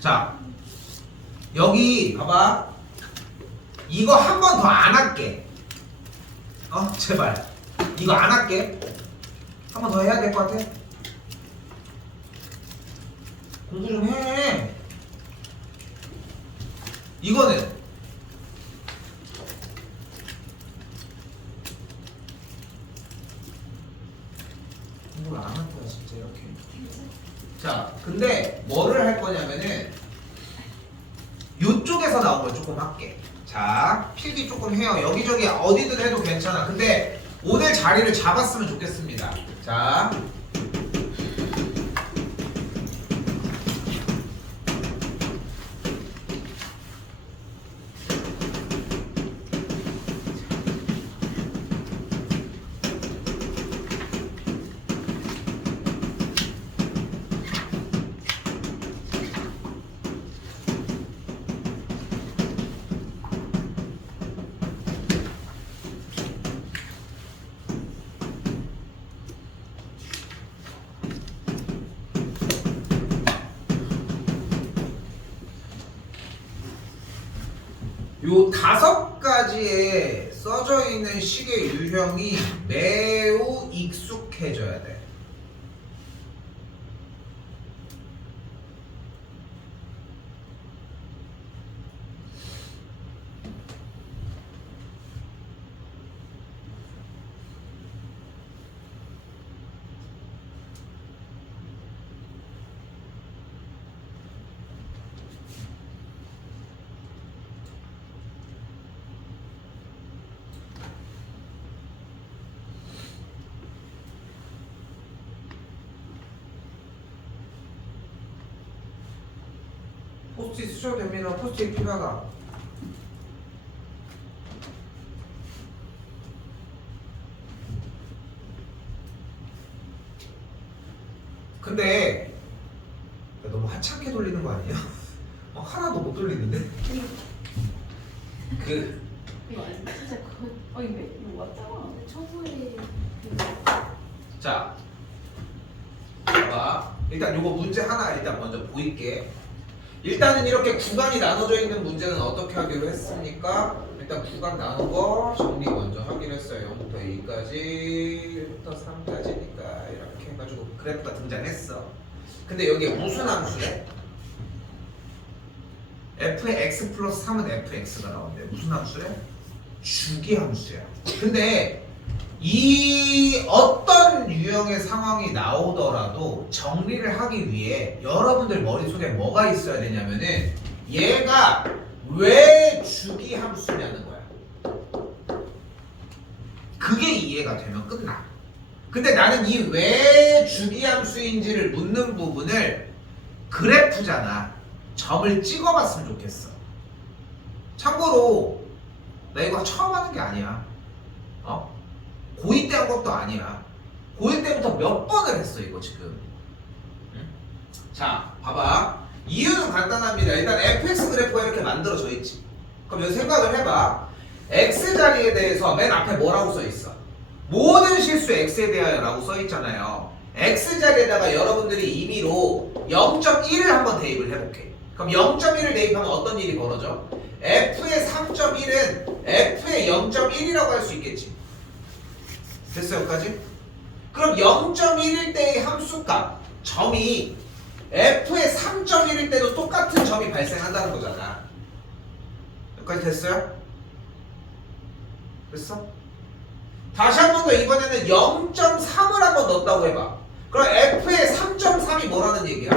자, 여기 봐봐. 이거 한 번 더 안 할게. 제발. 이거 안 할게. 한 번 더 해야 될 것 같아. 공부 좀 해. 이거는 공부를 안 할 거야 진짜 이렇게. 자, 근데 뭐를 할 거냐면은 요쪽에서 나온 걸 조금 할게. 자, 필기 조금 해요. 여기저기 어디든 해도 괜찮아. 근데 오늘 자리를 잡았으면 좋겠습니다. 자, 요 5가지에 써져 있는 식의 유형이 매우 익숙해져야 돼. 포스트잇 쓰셔도 됩니다. 포스트잇 필요하다. 근데 너무 하찮게 돌리는 거 아니에요? 하나도 못 돌리는데? 이거 진짜 그거 이거 왔잖아. 청소해. 자, 봐봐. 일단 요거 문제 하나 일단 먼저 보일게. 일단은 이렇게 구간이 나눠져 있는 문제는 어떻게 하기로 했습니까? 일단 구간 나눈 거 정리 먼저 하기로 했어요. 0부터 2까지, 1부터 3까지니까 이렇게 해가지고 그래프가 등장했어. 근데 여기에 무슨 함수래? f의 x 플러스 3은 fx가 나오는데 무슨 함수래? 주기 함수야. 근데 이 어떤 유형의 상황이 나오더라도 정리를 하기 위해 여러분들 머릿속에 뭐가 있어야 되냐면은 얘가 왜 주기 함수냐는 거야. 그게 이해가 되면 끝나. 근데 나는 이 왜 주기 함수인지를 묻는 부분을 그래프잖아. 점을 찍어봤으면 좋겠어. 참고로 나 이거 처음 하는 게 아니야. 고2 때 한 것도 아니야. 고1 때부터 몇 번을 했어 이거 지금. 응? 자, 봐봐. 이유는 간단합니다. 일단 fx 그래프가 이렇게 만들어져 있지. 그럼 여기 생각을 해봐. x 자리에 대해서 맨 앞에 뭐라고 써있어? 모든 실수 x에 대하여 라고 써있잖아요. x 자리에다가 여러분들이 임의로 0.1을 한번 대입을 해볼게. 그럼 0.1을 대입하면 어떤 일이 벌어져? f의 3.1은 f의 0.1이라고 할 수 있겠지. 됐어요 여기까지? 그럼 0.1일 때의 함수값 점이 f의 3.1일 때도 똑같은 점이 발생한다는 거잖아. 여기까지 됐어요? 됐어? 다시 한 번 더 이번에는 0.3을 한번 넣었다고 해봐. 그럼 f의 3.3이 뭐라는 얘기야?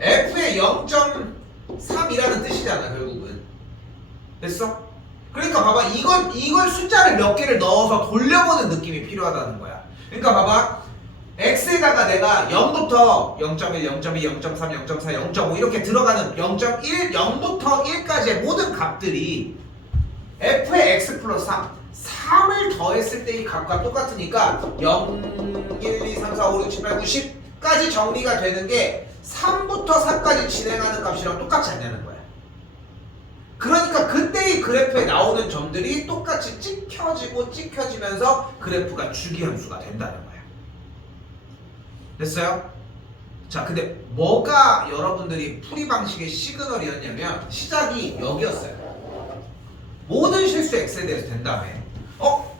f의 0.3이라는 뜻이잖아 결국은. 됐어? 그러니까 봐봐, 이걸 숫자를 몇 개를 넣어서 돌려보는 느낌이 필요하다는 거야. 그러니까 봐봐, x에다가 내가 0부터 0.1, 0.2, 0.3, 0.4, 0.5 이렇게 들어가는 0.1, 0부터 1까지의 모든 값들이 f의 x 플러스 3을 더했을 때 이 값과 똑같으니까 0, 1, 2, 3, 4, 5, 6, 7, 8, 9, 10까지 정리가 되는 게 3부터 4까지 진행하는 값이랑 똑같지 않냐는 거야. 그러니까 그때 이 그래프에 나오는 점들이 똑같이 찍혀지고 찍혀지면서 그래프가 주기함수가 된다는 거야. 됐어요? 자, 근데 뭐가 여러분들이 풀이 방식의 시그널이었냐면 시작이 여기였어요. 모든 실수 x에 대해서 된 다음에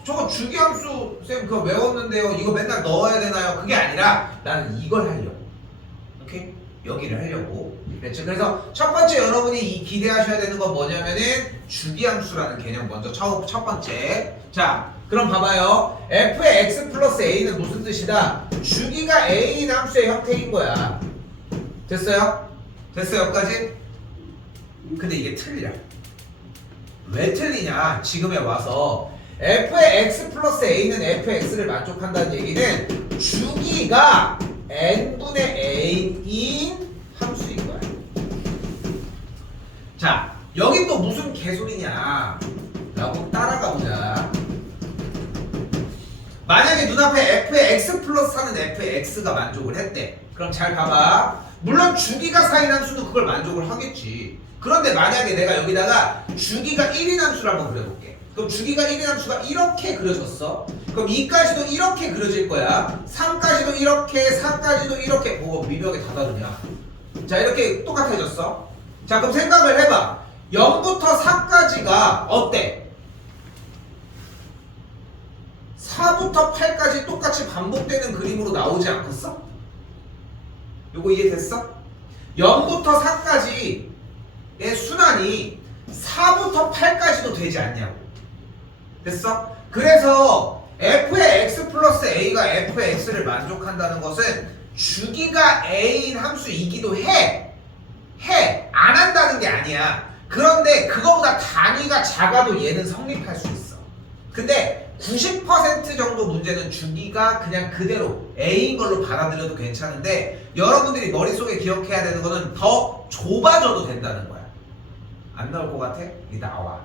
저거 주기함수 쌤 그거 외웠는데요. 이거 맨날 넣어야 되나요? 그게 아니라 나는 이걸 하려고. 오케이? 여기를 하려고. 그렇죠? 그래서 첫 번째 여러분이 이 기대하셔야 되는 건 뭐냐면은 주기함수라는 개념 먼저 첫 번째. 자, 그럼 봐봐요. f의 x 플러스 a는 무슨 뜻이다? 주기가 a인 함수의 형태인 거야. 됐어요? 됐어요? 여기까지? 근데 이게 틀려. 왜 틀리냐? 지금에 와서 f의 x 플러스 a는 fx를 만족한다는 얘기는 주기가 n분의 a인 함수인 거야. 자, 여기 또 무슨 개소리냐 라고 따라가 보자. 만약에 눈앞에 f의 x 플러스 하는 f의 x가 만족을 했대. 그럼 잘 봐봐. 물론 주기가 4인 함수는 그걸 만족을 하겠지. 그런데 만약에 내가 여기다가 주기가 1인 함수를 한번 그려볼게. 그럼 주기가 1인 함수가 이렇게 그려졌어. 그럼 2까지도 이렇게 그려질 거야. 3까지도 이렇게, 4까지도 이렇게. 뭐 미묘하게 다 다르냐. 자, 이렇게 똑같아졌어. 자, 그럼 생각을 해봐. 0부터 4까지가 어때? 4부터 8까지 똑같이 반복되는 그림으로 나오지 않겠어? 요거 이해됐어? 0부터 4까지의 순환이 4부터 8까지도 되지 않냐고. 됐어? 그래서 f의 x 플러스 a가 f의 x를 만족한다는 것은 주기가 a인 함수이기도 해. 안 한다는 게 아니야. 그런데 그거보다 단위가 작아도 얘는 성립할 수 있어. 근데 90% 정도 문제는 주기가 그냥 그대로 a인 걸로 받아들여도 괜찮은데 여러분들이 머릿속에 기억해야 되는 거는 더 좁아져도 된다는 거야. 안 나올 것 같아? 이게 나와.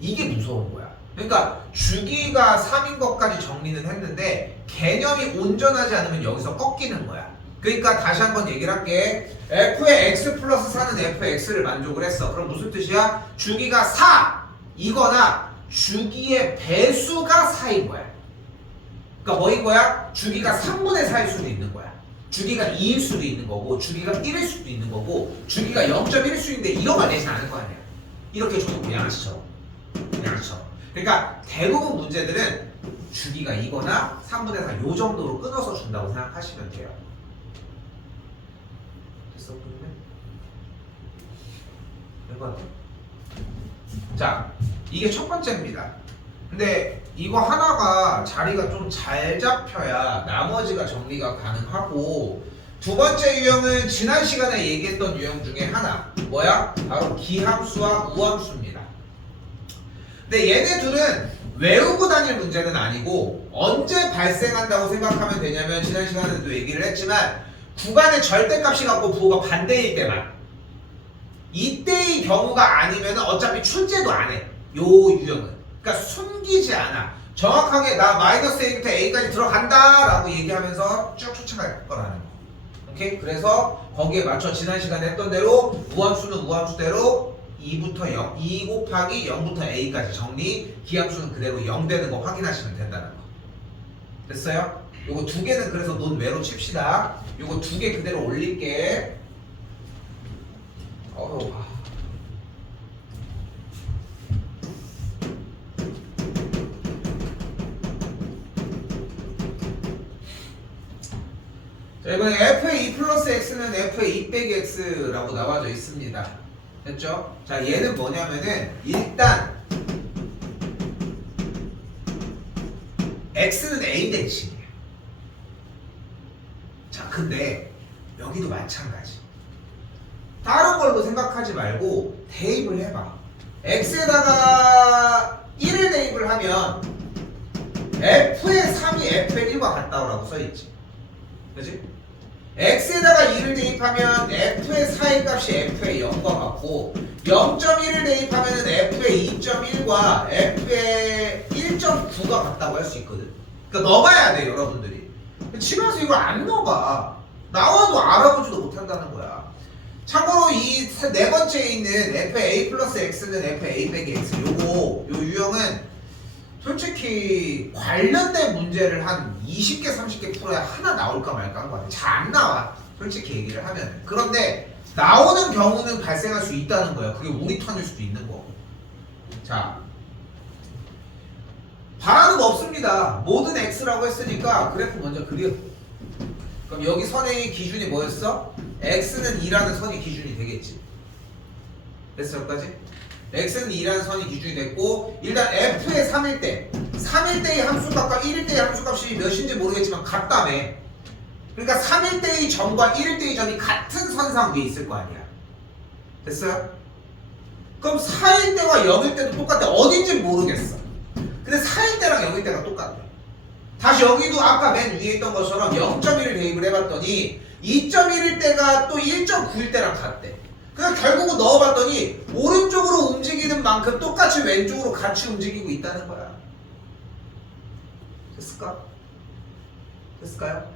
이게 무서운 거야. 그러니까 주기가 3인 것까지 정리는 했는데 개념이 온전하지 않으면 여기서 꺾이는 거야. 그러니까 다시 한번 얘기를 할게. f의 x 플러스 4는 f의 x를 만족을 했어. 그럼 무슨 뜻이야? 주기가 4 이거나 주기의 배수가 4인 거야. 그러니까 뭐인 거야? 주기가 3분의 4일 수도 있는 거야. 주기가 2일 수도 있는 거고 주기가 1일 수도 있는 거고 주기가 0.1일 수 있는데 이런 걸 내지 않을 거 아니야. 이렇게 줘도 양아치처럼. 그러니까 대부분 문제들은 주기가 이거나 3분의 4 요 정도로 끊어서 준다고 생각하시면 돼요. 됐어? 된 거 같아? 자, 이게 첫 번째입니다. 근데 이거 하나가 자리가 좀 잘 잡혀야 나머지가 정리가 가능하고 두 번째 유형은 지난 시간에 얘기했던 유형 중에 하나 뭐야? 바로 기함수와 우함수입니다. 근데 얘네 둘은 외우고 다닐 문제는 아니고 언제 발생한다고 생각하면 되냐면 지난 시간에도 얘기를 했지만 구간의 절대값이 갖고 부호가 반대일 때만 이때의 경우가 아니면 어차피 출제도 안 해. 요 유형은. 그러니까 숨기지 않아. 정확하게 나 마이너스 A부터 A까지 들어간다 라고 얘기하면서 쭉 쫓아갈 거라는 거. 오케이? 그래서 거기에 맞춰 지난 시간에 했던 대로 우함수는 우함수대로 2부터 0, 2 곱하기 0부터 A까지 정리, 기함수는 그대로 0 되는 거 확인하시면 된다는 거. 됐어요? 요거 두 개는 그래서 논 외로 칩시다. 요거 두 개 그대로 올릴게. 어려워. 자, 이번에 f의 2 플러스 x는 f의 2 빼기 x라고 나와져 있습니다. 됐죠? 자, 얘는 뭐냐면은 일단 x는 a 대칭이에요. 자, 근데 여기도 마찬가지. 다른 걸로 생각하지 말고 대입을 해봐. x에다가 1을 대입을 하면 f의 3이 f의 1과 같다고 써있지. 그치? x에다가 2를 대입하면 f의 4의 값이 f의 0과 같고 0.1을 대입하면 f의 2.1과 f의 1.9가 같다고 할 수 있거든. 그러니까 넣어봐야 돼 여러분들이. 집에 와서 이걸 안 넣어봐. 나와도 알아보지도 못한다는 거야. 참고로 이 네 번째에 있는 FA 플러스 X는 FA 빼기 X 요 유형은 솔직히 관련된 문제를 한 20개 30개 풀어야 하나 나올까 말까 한 거 같아. 잘 안 나와 솔직히 얘기를 하면. 그런데 나오는 경우는 발생할 수 있다는 거야. 그게 우리 턴일 수도 있는 거고. 자, 바라는 거 없습니다. 모든 X라고 했으니까 그래프 먼저 그려. 그럼 여기 선의 기준이 뭐였어? X는 2라는 선이 기준이 되겠지. 됐어 여기까지? X는 2라는 선이 기준이 됐고, 일단 F의 3일 때 3일 때의 함수값과 1일 때의 함수값이 몇인지 모르겠지만 같다며. 그러니까 3일 때의 점과 1일 때의 점이 같은 선상 위에 있을 거 아니야. 됐어요? 그럼 4일 때와 0일 때도 똑같아. 어딘지 모르겠어. 근데 4일 때랑 0일 때가 똑같아. 다시 여기도 아까 맨 위에 있던 것처럼 0.1을 대입을 해봤더니 2.1일 때가 또 1.9일 때랑 같대. 그러니까 결국은 넣어봤더니 오른쪽으로 움직이는 만큼 똑같이 왼쪽으로 같이 움직이고 있다는 거야. 됐을까? 됐을까요?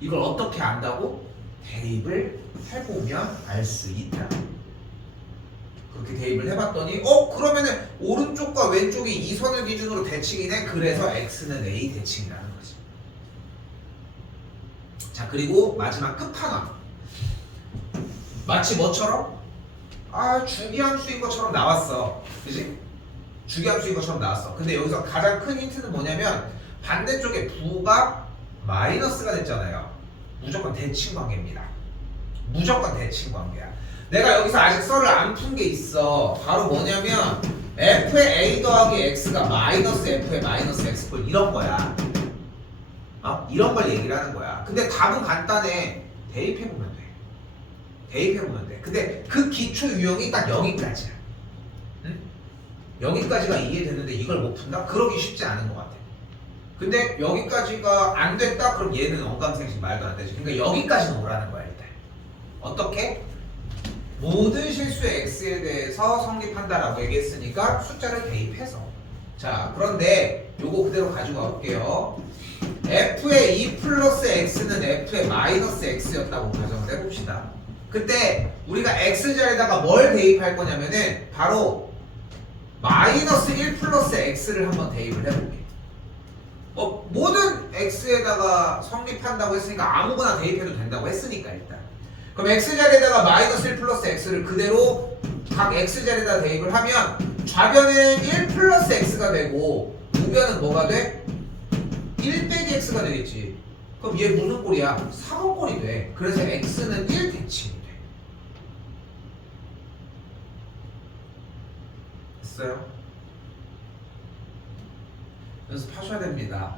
이걸 어떻게 안다고? 대입을 해보면 알 수 있다. 그렇게 대입을 해봤더니 그러면은 오른쪽과 왼쪽이 이 선을 기준으로 대칭이네. 그래서 X는 A 대칭이라는 거지. 자, 그리고 마지막 끝판왕. 마치 뭐처럼? 주기함수인 것처럼 나왔어. 그지? 주기함수인 것처럼 나왔어. 근데 여기서 가장 큰 힌트는 뭐냐면 반대쪽에 부가 마이너스가 됐잖아요. 무조건 대칭 관계입니다. 무조건 대칭 관계야. 내가 여기서 아직 썰을 안 푼 게 있어. 바로 뭐냐면 F의 A 더하기 X가 마이너스 F의 마이너스 X꼴 이런 거야. 이런 걸 얘기를 하는 거야. 근데 답은 간단해. 대입해보면 돼. 대입해보면 돼. 근데 그 기초 유형이 딱 여기까지야. 응? 여기까지가 이해되는데 이걸 못 푼다? 그러기 쉽지 않은 것 같아. 근데 여기까지가 안 됐다? 그럼 얘는 언감생심 말도 안 되지. 그러니까 여기까지는 오라는 거야 일단. 어떻게? 모든 실수의 X에 대해서 성립한다라고 얘기했으니까 숫자를 대입해서. 자, 그런데 요거 그대로 가지고 갈게요. F의 2 플러스 X는 F의 마이너스 X였다고 가정을 해봅시다. 그때 우리가 X자리에다가 뭘 대입할 거냐면은 바로 마이너스 1 플러스 X를 한번 대입을 해볼게. 모든 X에다가 성립한다고 했으니까 아무거나 대입해도 된다고 했으니까 일단. 그럼 X자리에다가 마이너스 1 플러스 X를 그대로 각 X자리에다 대입을 하면 좌변은 1 플러스 X가 되고 우변은 뭐가 돼? 1 빼기 X가 되겠지. 그럼 얘 무슨 꼴이야? 3원 꼴이 돼. 그래서 X는 1 대칭이 돼. 됐어요? 연습하셔야 됩니다.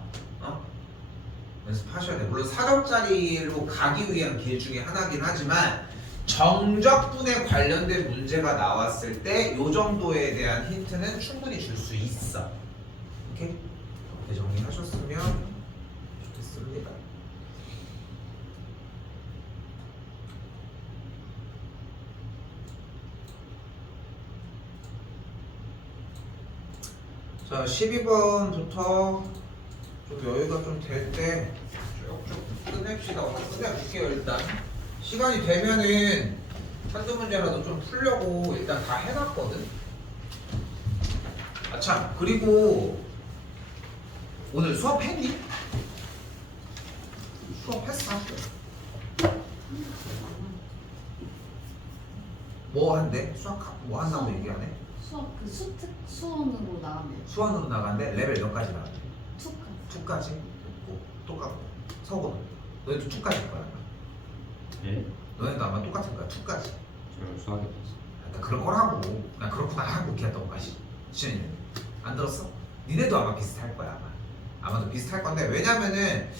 연습하셔야 돼. 물론 4점짜리로 가기 위한 길 중에 하나긴 하지만 정적분에 관련된 문제가 나왔을 때 이 정도에 대한 힌트는 충분히 줄 수 있어. 오케이? 이렇게 정리하셨으면 좋겠습니다. 자, 12번부터 좀 여유가 좀 될 때 쭉쭉 끝냅시다. 끝내볼게요 일단. 시간이 되면은 한두 문제라도 좀 풀려고 일단 다 해놨거든. 참, 그리고 오늘 수업했니? 수업했어? 뭐 한대? 뭐 한다고 얘기 안 해? 수업 그 수원으로 나가면 수원으로 나간대? 레벨 몇 가지 나간대? 2까지. 2까지? 됐고 똑같고 서고는? 너희도 2까지일 거야. 예? 너네도 아마 똑같을 거야. 2까지. 저 수학에 봤어. 나 그런 거라고. 나 그렇구나 하고 걔였던 거지. 지현이는 안 들었어? 니네도 아마 비슷할 거야. 아마도 비슷할 건데, 왜냐면은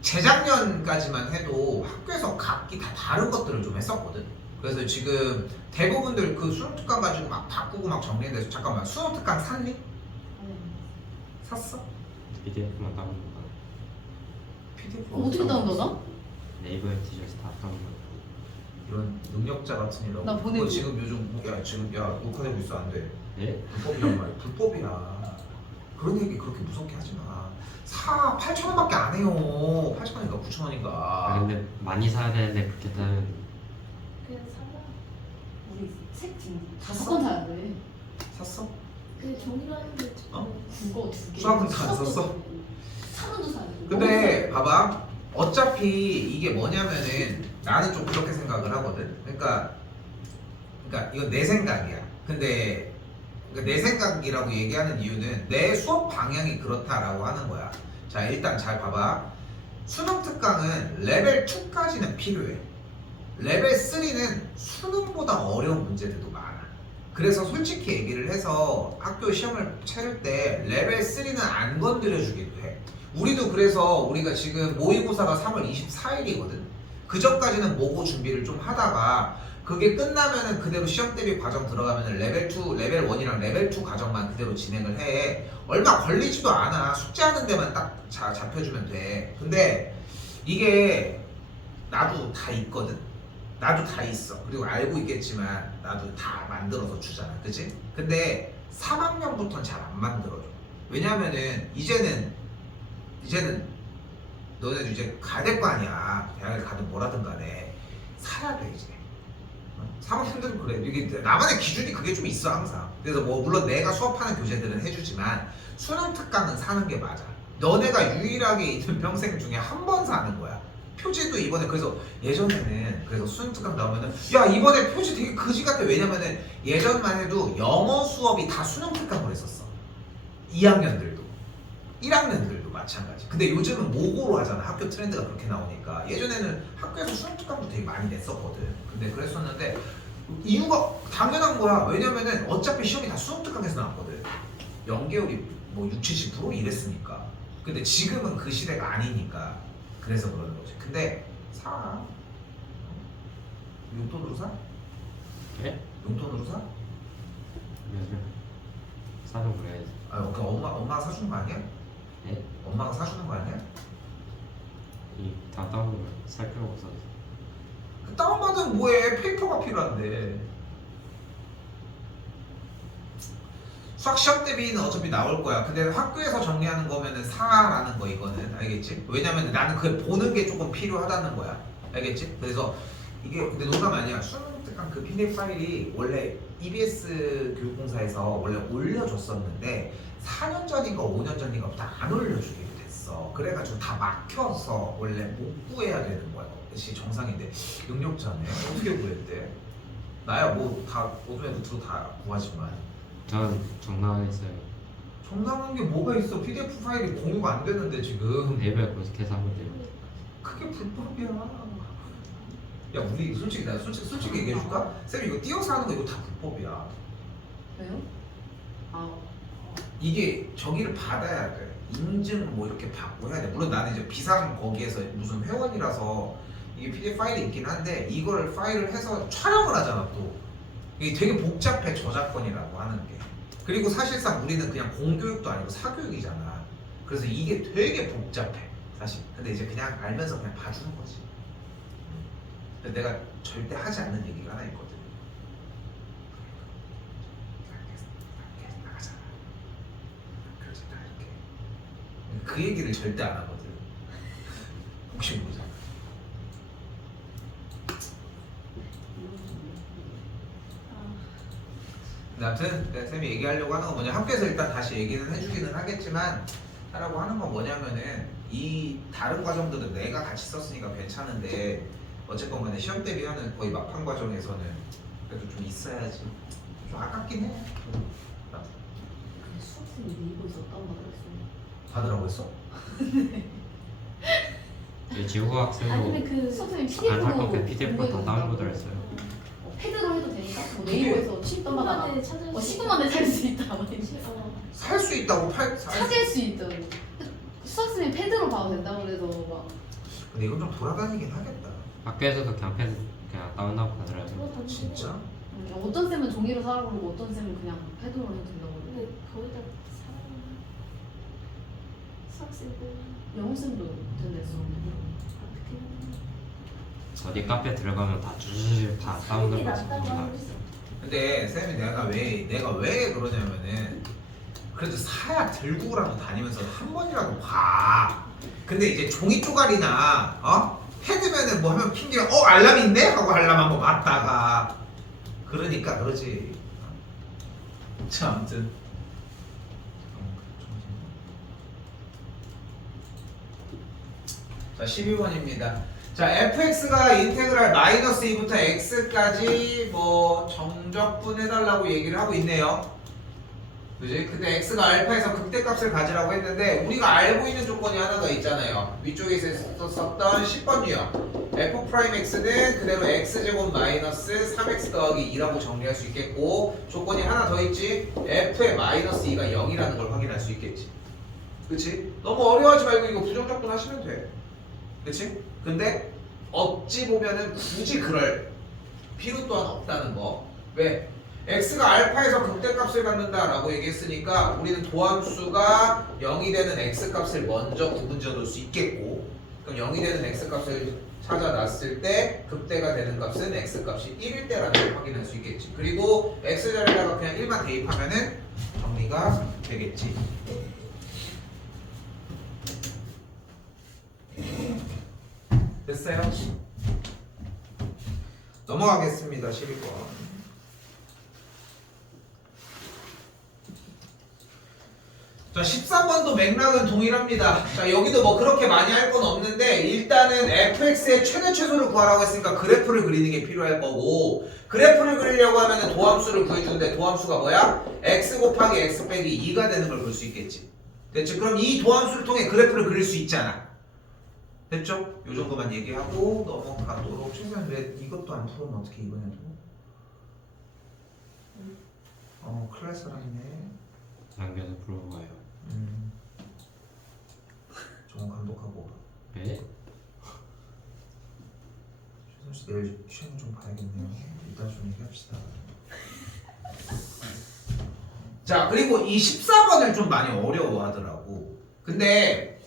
재작년까지만 해도 학교에서 각기 다 다른 것들을 좀 했었거든. 그래서 지금 대부분들 그 수능 특강 가지고 막 바꾸고 막 정리해서. 잠깐만, 수능 특강 샀니? 샀어? PDF만 다운로드. PDF 어떻게 다운로드나? 네이버에 티셔츠 다 다운로드. 이런 능력자 같은 일. 나 보내고. 지금 요즘 지금 녹화되고 있어. 안 돼. 예? 불법이란 말이야. 불법이야. 그런 얘기 그렇게 무섭게 하지 마. 8,000원밖에 안 해요. 8,000원인가 9,000원인가. 아 근데 많이 사야 되는데 그렇게 따면 그냥 사라. 우리 책 지금 5권 사야 돼. 샀어? 그 종이라는데 어? 국어 2개. 수학은 다안 썼어? 사문도 사야 돼. 근데 봐봐. 어차피 이게 뭐냐면은 나는 좀 그렇게 생각을 하거든. 그러니까 이건 내 생각이야. 근데 그러니까 내 생각이라고 얘기하는 이유는 내 수업 방향이 그렇다라고 하는 거야. 자, 일단 잘 봐봐. 수능 특강은 레벨 2까지는 필요해. 레벨 3는 수능보다 어려운 문제들도 많아. 그래서 솔직히 얘기를 해서 학교 시험을 치를 때 레벨 3는 안 건드려 주기도 해. 우리도 그래서 우리가 지금 모의고사가 3월 24일이거든. 그 전까지는 모고 준비를 좀 하다가 그게 끝나면은 그대로 시험 대비 과정 들어가면은 레벨 2, 레벨 1이랑 레벨 2 과정만 그대로 진행을 해. 얼마 걸리지도 않아. 숙제하는 데만 딱 잡혀주면 돼. 근데 이게 나도 다 있거든. 나도 다 있어. 그리고 알고 있겠지만 나도 다 만들어서 주잖아. 그치? 근데 3학년부터는 잘 안 만들어줘. 왜냐면은 이제는 너네도 이제 가야 될 거 아니야. 대학을 가든 뭐라든 간에 사야 돼 이제. 3학년들은 그래. 이게 나만의 기준이 그게 좀 있어 항상. 그래서 뭐 물론 내가 수업하는 교재들은 해주지만 수능 특강은 사는 게 맞아. 너네가 유일하게 있는 평생 중에 한 번 사는 거야. 표지도 이번에 그래서 예전에는 그래서 수능 특강 나오면은 야 이번에 표지 되게 그지 같아. 왜냐면은 예전만 해도 영어 수업이 다 수능 특강으로 했었어. 2학년들도 1학년들도 마찬가지. 근데 요즘은 모고로 하잖아. 학교 트렌드가 그렇게 나오니까. 예전에는 학교에서 수능 특강도 되게 많이 냈었거든. 근데 그랬었는데 이유가 당연한 거야. 왜냐면은 어차피 시험이 다 수능 특강에서 나왔거든. 연계율이 뭐 60, 70% 이랬으니까. 근데 지금은 그 시대가 아니니까 그래서 그러는 거지. 근데 사. 용돈으로 사? 예? 용돈으로 사? 요즘 사는 그래야지. 아, 그 엄마가 사주는 거 아니야? 예? 엄마가 사주는 거 아니야? 이다 따오면 살 필요가 없어서. 그 다운받으면 뭐해? 페이퍼가 필요한데. 수학 시험 대비는 어차피 나올 거야. 근데 학교에서 정리하는 거면은 사라는 거 이거는 알겠지? 왜냐면 나는 그걸 보는 게 조금 필요하다는 거야. 알겠지? 그래서 이게 근데 농담 아니야. 수능 특강 그 PDF 파일이 원래 EBS 교육공사에서 원래 올려줬었는데 4년 전인가 5년 전인가부터 안 올려주기로 됐어. 그래가지고 다 막혀서 원래 못 구해야 되는 거야. 그것이 정상인데 능력자네. 어떻게 구했대? 나야 뭐 다 요즘에 노트로 다 구하지만. 전 정당했어요. 정당한 게 뭐가 있어? PDF 파일이 공유가 안 되는데 지금 네이버에 검색해서 하면 돼요. 그게 불법이야. 야 우리 솔직히 나 솔직히 얘기해줄까? 쌤 이거 띄어서 하는 거 이거 다 불법이야. 왜요? 아, 이게 저기를 받아야 돼. 인증 뭐 이렇게 받고 해야 돼. 물론 나는 이제 비상 거기에서 무슨 회원이라서 이게 PDF 파일이 있긴 한데 이걸 파일을 해서 촬영을 하잖아 또. 이게 되게 복잡해 저작권이라고 하는 게. 그리고 사실상 우리는 그냥 공교육도 아니고 사교육이잖아. 그래서 이게 되게 복잡해 사실. 근데 이제 그냥 알면서 그냥 봐주는 거지. 근데 내가 절대 하지 않는 얘기가 하나 있거든. 나가잖아. 그래서 다 이렇게 그 얘기를 절대 안 하거든. 혹시 모르잖아. 근데 아무튼 쌤이 얘기하려고 하는 건 뭐냐, 학교에서 일단 다시 얘기는 해주기는 하겠지만 하라고 하는 건 뭐냐면은 이 다른 과정들은 내가 같이 썼으니까 괜찮은데 어쨌건 간에 시험 대비하는 거의 막판 과정에서는 그래도 좀 있어야지. 좀 아깝긴 해. 근데 수학생이 네이버에서 다운받았어요. 받으라고 했어? 지구과학 아니 근데 쌤도 그 수학생이 안타깝게 PDF로 PDF로 다 다운로드를 했어요. 패드로 해도 되니까 뭐 네이버에서 칩 다운받아. 한번에 찾을 10분 만에 살 수 있다. 막 이런 식으로. 살 수 있다고 찾을 수 있다. 수학생이 패드로 봐도 된다고 그래서 막 근데 이건 좀 돌아다니긴 하겠다. 학교에서도 그냥 펜 그냥 다운하고 가더라고요. 진짜? 어떤 쌤은 종이로 사라고 그러고 어떤 쌤은 그냥 패드로 해도 된다고 그러고 근데 거의 다 사람 수학생들 영어 쌤도 된댔어. 어떻게 어디 카페 들어가면 다 주르르 다 다운로드 낫다고 받습니다. 하고 있어. 근데 쌤이 내가 왜 그러냐면은 그래도 사야 들고라도 다니면서 한 번이라도 봐. 근데 이제 종이 쪼가리나 패드면은 뭐 하면 핑계가 알람이 있네? 하고 알람 한번 맞다가 그러니까 그러지. 자, 아무튼 자 12번입니다. 자 fx가 인테그랄 마이너스 2부터 x까지 뭐 정적분 해달라고 얘기를 하고 있네요. 그지? 근데 x가 알파에서 극대값을 가지라고 했는데 우리가 알고 있는 조건이 하나 더 있잖아요. 위쪽에 썼던 10번 유형 f'(x는) 그대로 x제곱 마이너스 3x 더하기 2라고 정리할 수 있겠고 조건이 하나 더 있지. f의 마이너스 2가 0이라는 걸 확인할 수 있겠지. 그치? 너무 어려워하지 말고 이거 부정적분 하시면 돼. 그치? 근데 어찌 보면은 굳이 그럴 필요 또한 없다는 거. 왜? x가 알파에서 극대값을 갖는다라고 얘기했으니까 우리는 도함수가 0이 되는 x값을 먼저 구분 지어 놓을 수 있겠고, 그럼 0이 되는 x값을 찾아놨을 때 극대가 되는 값은 x값이 1일 때라는 걸 확인할 수 있겠지. 그리고 x자리에다가 그냥 1만 대입하면은 정리가 되겠지. 됐어요? 넘어가겠습니다. 12번. 자 13번도 맥락은 동일합니다. 자 여기도 뭐 그렇게 많이 할 건 없는데 일단은 fx의 최대 최소를 구하라고 했으니까 그래프를 그리는 게 필요할 거고, 그래프를 그리려고 하면 도함수를 구해주는데 도함수가 뭐야? x 곱하기 x 빼기 2가 되는 걸 볼 수 있겠지. 됐죠? 그럼 이 도함수를 통해 그래프를 그릴 수 있잖아. 됐죠? 요 정도만 얘기하고 넘어가도록. 최소한 왜 이것도 안 풀으면 어떻게 이번에도? 큰일 날 사람이네. 남겨서 풀어봐요. 조금 감독하고. 네? 최선씨 내일 시험 좀 봐야겠네요. 이따 좀 얘기합시다. 자 그리고 이 14번을 좀 많이 어려워하더라고. 근데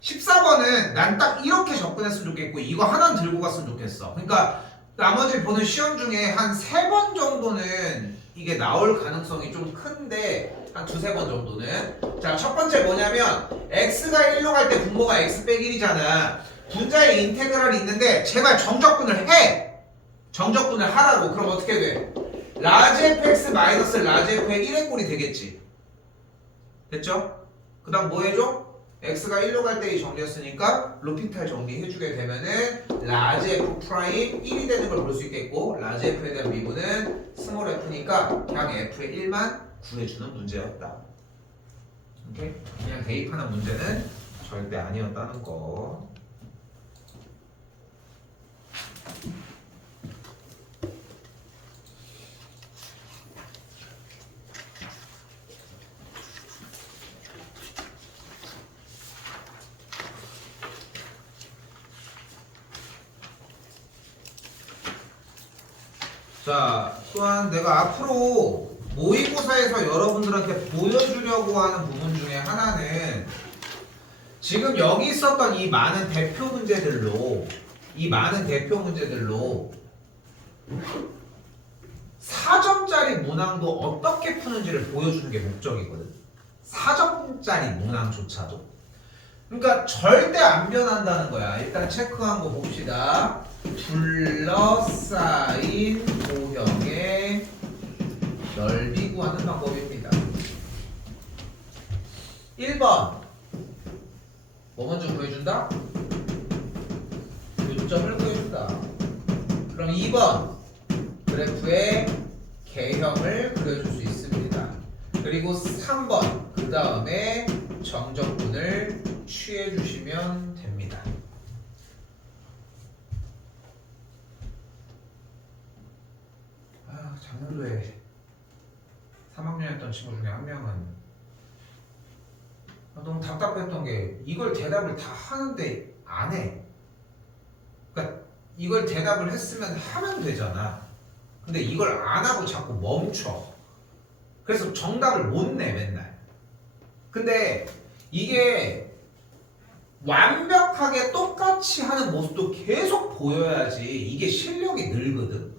14번은 난 딱 이렇게 접근했으면 좋겠고 이거 하나는 들고 갔으면 좋겠어. 그러니까 나머지 보는 시험 중에 한 3번 정도는 이게 나올 가능성이 좀 큰데 한 2-3번 정도는. 자 첫 번째 뭐냐면 x가 1로 갈 때 분모가 x 빼기 1이잖아. 분자의 인테그랄이 있는데 제발 정적분을 해! 정적분을 하라고. 그럼 어떻게 돼? 라지 fx 마이너스 라지 f의 1의 꼴이 되겠지. 됐죠? 그 다음 뭐 해줘? x가 1로 갈 때 이 정리였으니까 로피탈 정리해주게 되면은 라지 f 프라임 1이 되는 걸 볼 수 있겠고, 라지 f에 대한 미분은 스몰 f니까 그냥 f의 1만 구해주는 문제였다. 오케이? 그냥 대입하는 문제는 절대 아니었다는 거. 자, 또한 내가 앞으로 모의고사에서 여러분들한테 보여주려고 하는 부분 중에 하나는 지금 여기 있었던 이 많은 대표 문제들로 4점짜리 문항도 어떻게 푸는지를 보여주는 게 목적이거든. 4점짜리 문항조차도. 그러니까 절대 안 변한다는 거야. 일단 체크한 거 봅시다. 둘러싸인 도형의 넓이 구하는 방법입니다. 1번 뭐 먼저 구해준다? 교점을 구해준다. 그럼 2번 그래프의 개형을 그려줄 수 있습니다. 그리고 3번 그 다음에 정적분을 취해주시면 됩니다. 작년도에 3학년이었던 친구 중에 한 명은 너무 답답했던 게 이걸 대답을 다 하는데 안 해. 그러니까 이걸 대답을 했으면 하면 되잖아. 근데 이걸 안 하고 자꾸 멈춰. 그래서 정답을 못 내 맨날. 근데 이게 완벽하게 똑같이 하는 모습도 계속 보여야지 이게 실력이 늘거든.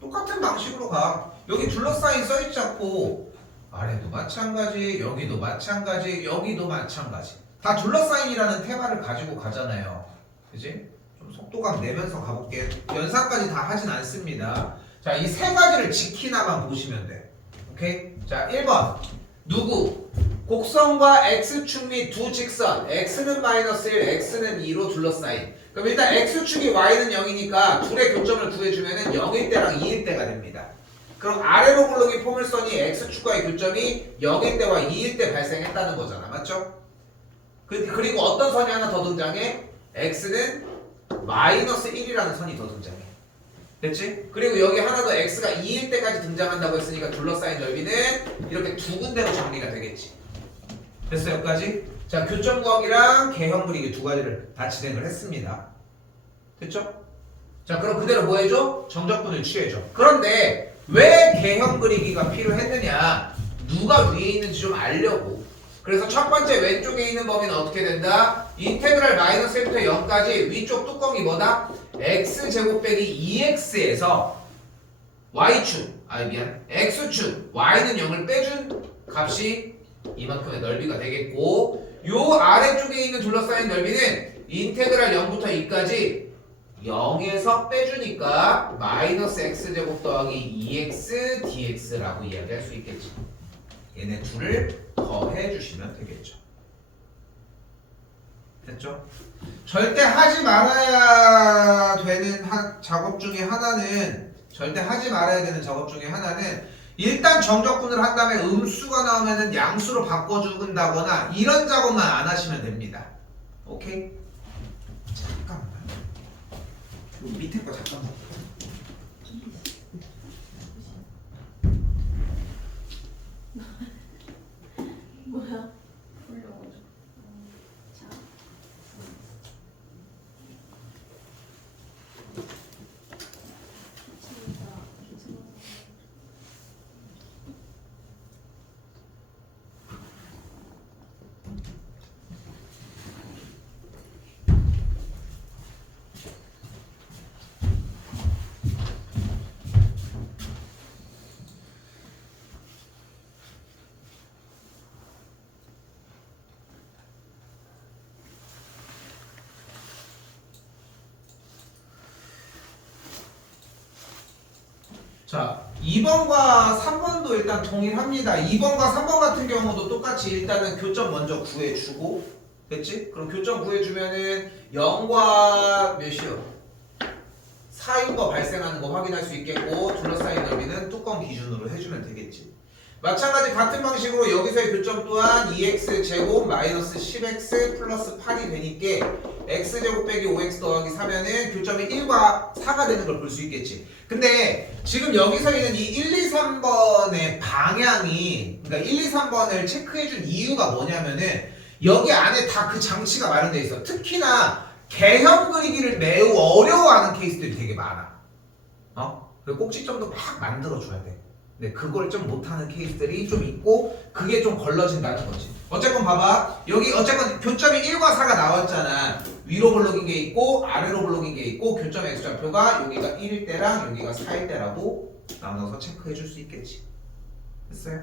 똑같은 방식으로 가. 여기 둘러싸인 써있지 않고 아래도 마찬가지, 여기도 마찬가지, 여기도 마찬가지. 다 둘러싸인이라는 테마를 가지고 가잖아요. 그지? 좀 속도감 내면서 가볼게요. 연산까지 다 하진 않습니다. 자, 이 세 가지를 지키나만 보시면 돼. 오케이? 자, 1번. 누구? 곡선과 x축 및 두 직선 x는 마이너스 1, x는 2로 둘러싸인. 그럼 일단 x축이 y는 0이니까 둘의 교점을 구해주면 0일 때랑 2일 때가 됩니다. 그럼 아래로 굴러긴 포물선이 x축과의 교점이 0일 때와 2일 때 발생했다는 거잖아. 맞죠? 그리고 어떤 선이 하나 더 등장해? x는 마이너스 1이라는 선이 더 등장해. 됐지? 그리고 여기 하나 더 x가 2일 때까지 등장한다고 했으니까 둘러싸인 넓이는 이렇게 두 군데로 정리가 되겠지. 됐어요? 여기까지? 자, 교점 구하기랑 개형 그리기 두 가지를 다 진행을 했습니다. 됐죠? 자, 그럼 그대로 뭐 해줘? 정적분을 취해줘. 그런데 왜 개형 그리기가 필요했느냐? 누가 위에 있는지 좀 알려고. 그래서 첫 번째 왼쪽에 있는 범위는 어떻게 된다? 인테그랄 마이너스 1부터 0까지 위쪽 뚜껑이 뭐다? x제곱 빼기 2x에서 y축, x축, y는 0을 빼준 값이 이만큼의 넓이가 되겠고, 요 아래쪽에 있는 둘러싸인 넓이는 인테그랄 0부터 2까지 0에서 빼주니까 마이너스 x제곱 더하기 2x dx라고 이야기할 수 있겠지. 얘네 둘을 더해 주시면 되겠죠. 됐죠? 절대 하지 말아야 되는 작업 중에 하나는, 절대 하지 말아야 되는 작업 중에 하나는 일단 정적분을 한 다음에 음수가 나오면은 양수로 바꿔주는다거나 이런 작업만 안 하시면 됩니다. 오케이? 잠깐만. 요 밑에 거 잠깐만. 뭐야? 올려가지고. 자. 자, 2번과 3번도 일단 동일합니다. 2번과 3번 같은 경우도 똑같이 일단은 교점 먼저 구해주고, 됐지? 그럼 교점 구해주면은 0과 몇이요? 4인 거 발생하는 거 확인할 수 있겠고, 둘러싸인 넓이는 뚜껑 기준으로 해주면 되겠지. 마찬가지 같은 방식으로 여기서의 교점 또한 2x제곱 마이너스 10x 플러스 8이 되니까 x제곱 빼기 5x 더하기 4면은 교점이 1과 4가 되는 걸 볼 수 있겠지. 근데 지금 여기서 있는 이 1, 2, 3번의 방향이, 그러니까 1, 2, 3번을 체크해준 이유가 뭐냐면은 여기 안에 다 그 장치가 마련되어 있어. 특히나 개형 그리기를 매우 어려워하는 케이스들이 되게 많아. 그리고 꼭지점도 막 만들어줘야 돼. 근데 그걸 좀 못하는 케이스들이 좀 있고, 그게 좀 걸러진다는 거지. 어쨌건 봐봐. 여기 어쨌건 교점이 1과 4가 나왔잖아. 위로 블록인 게 있고 아래로 블록인 게 있고, 교점 x좌표가 여기가 1일 때랑 여기가 4일 때라고 나눠서 체크해 줄 수 있겠지. 됐어요?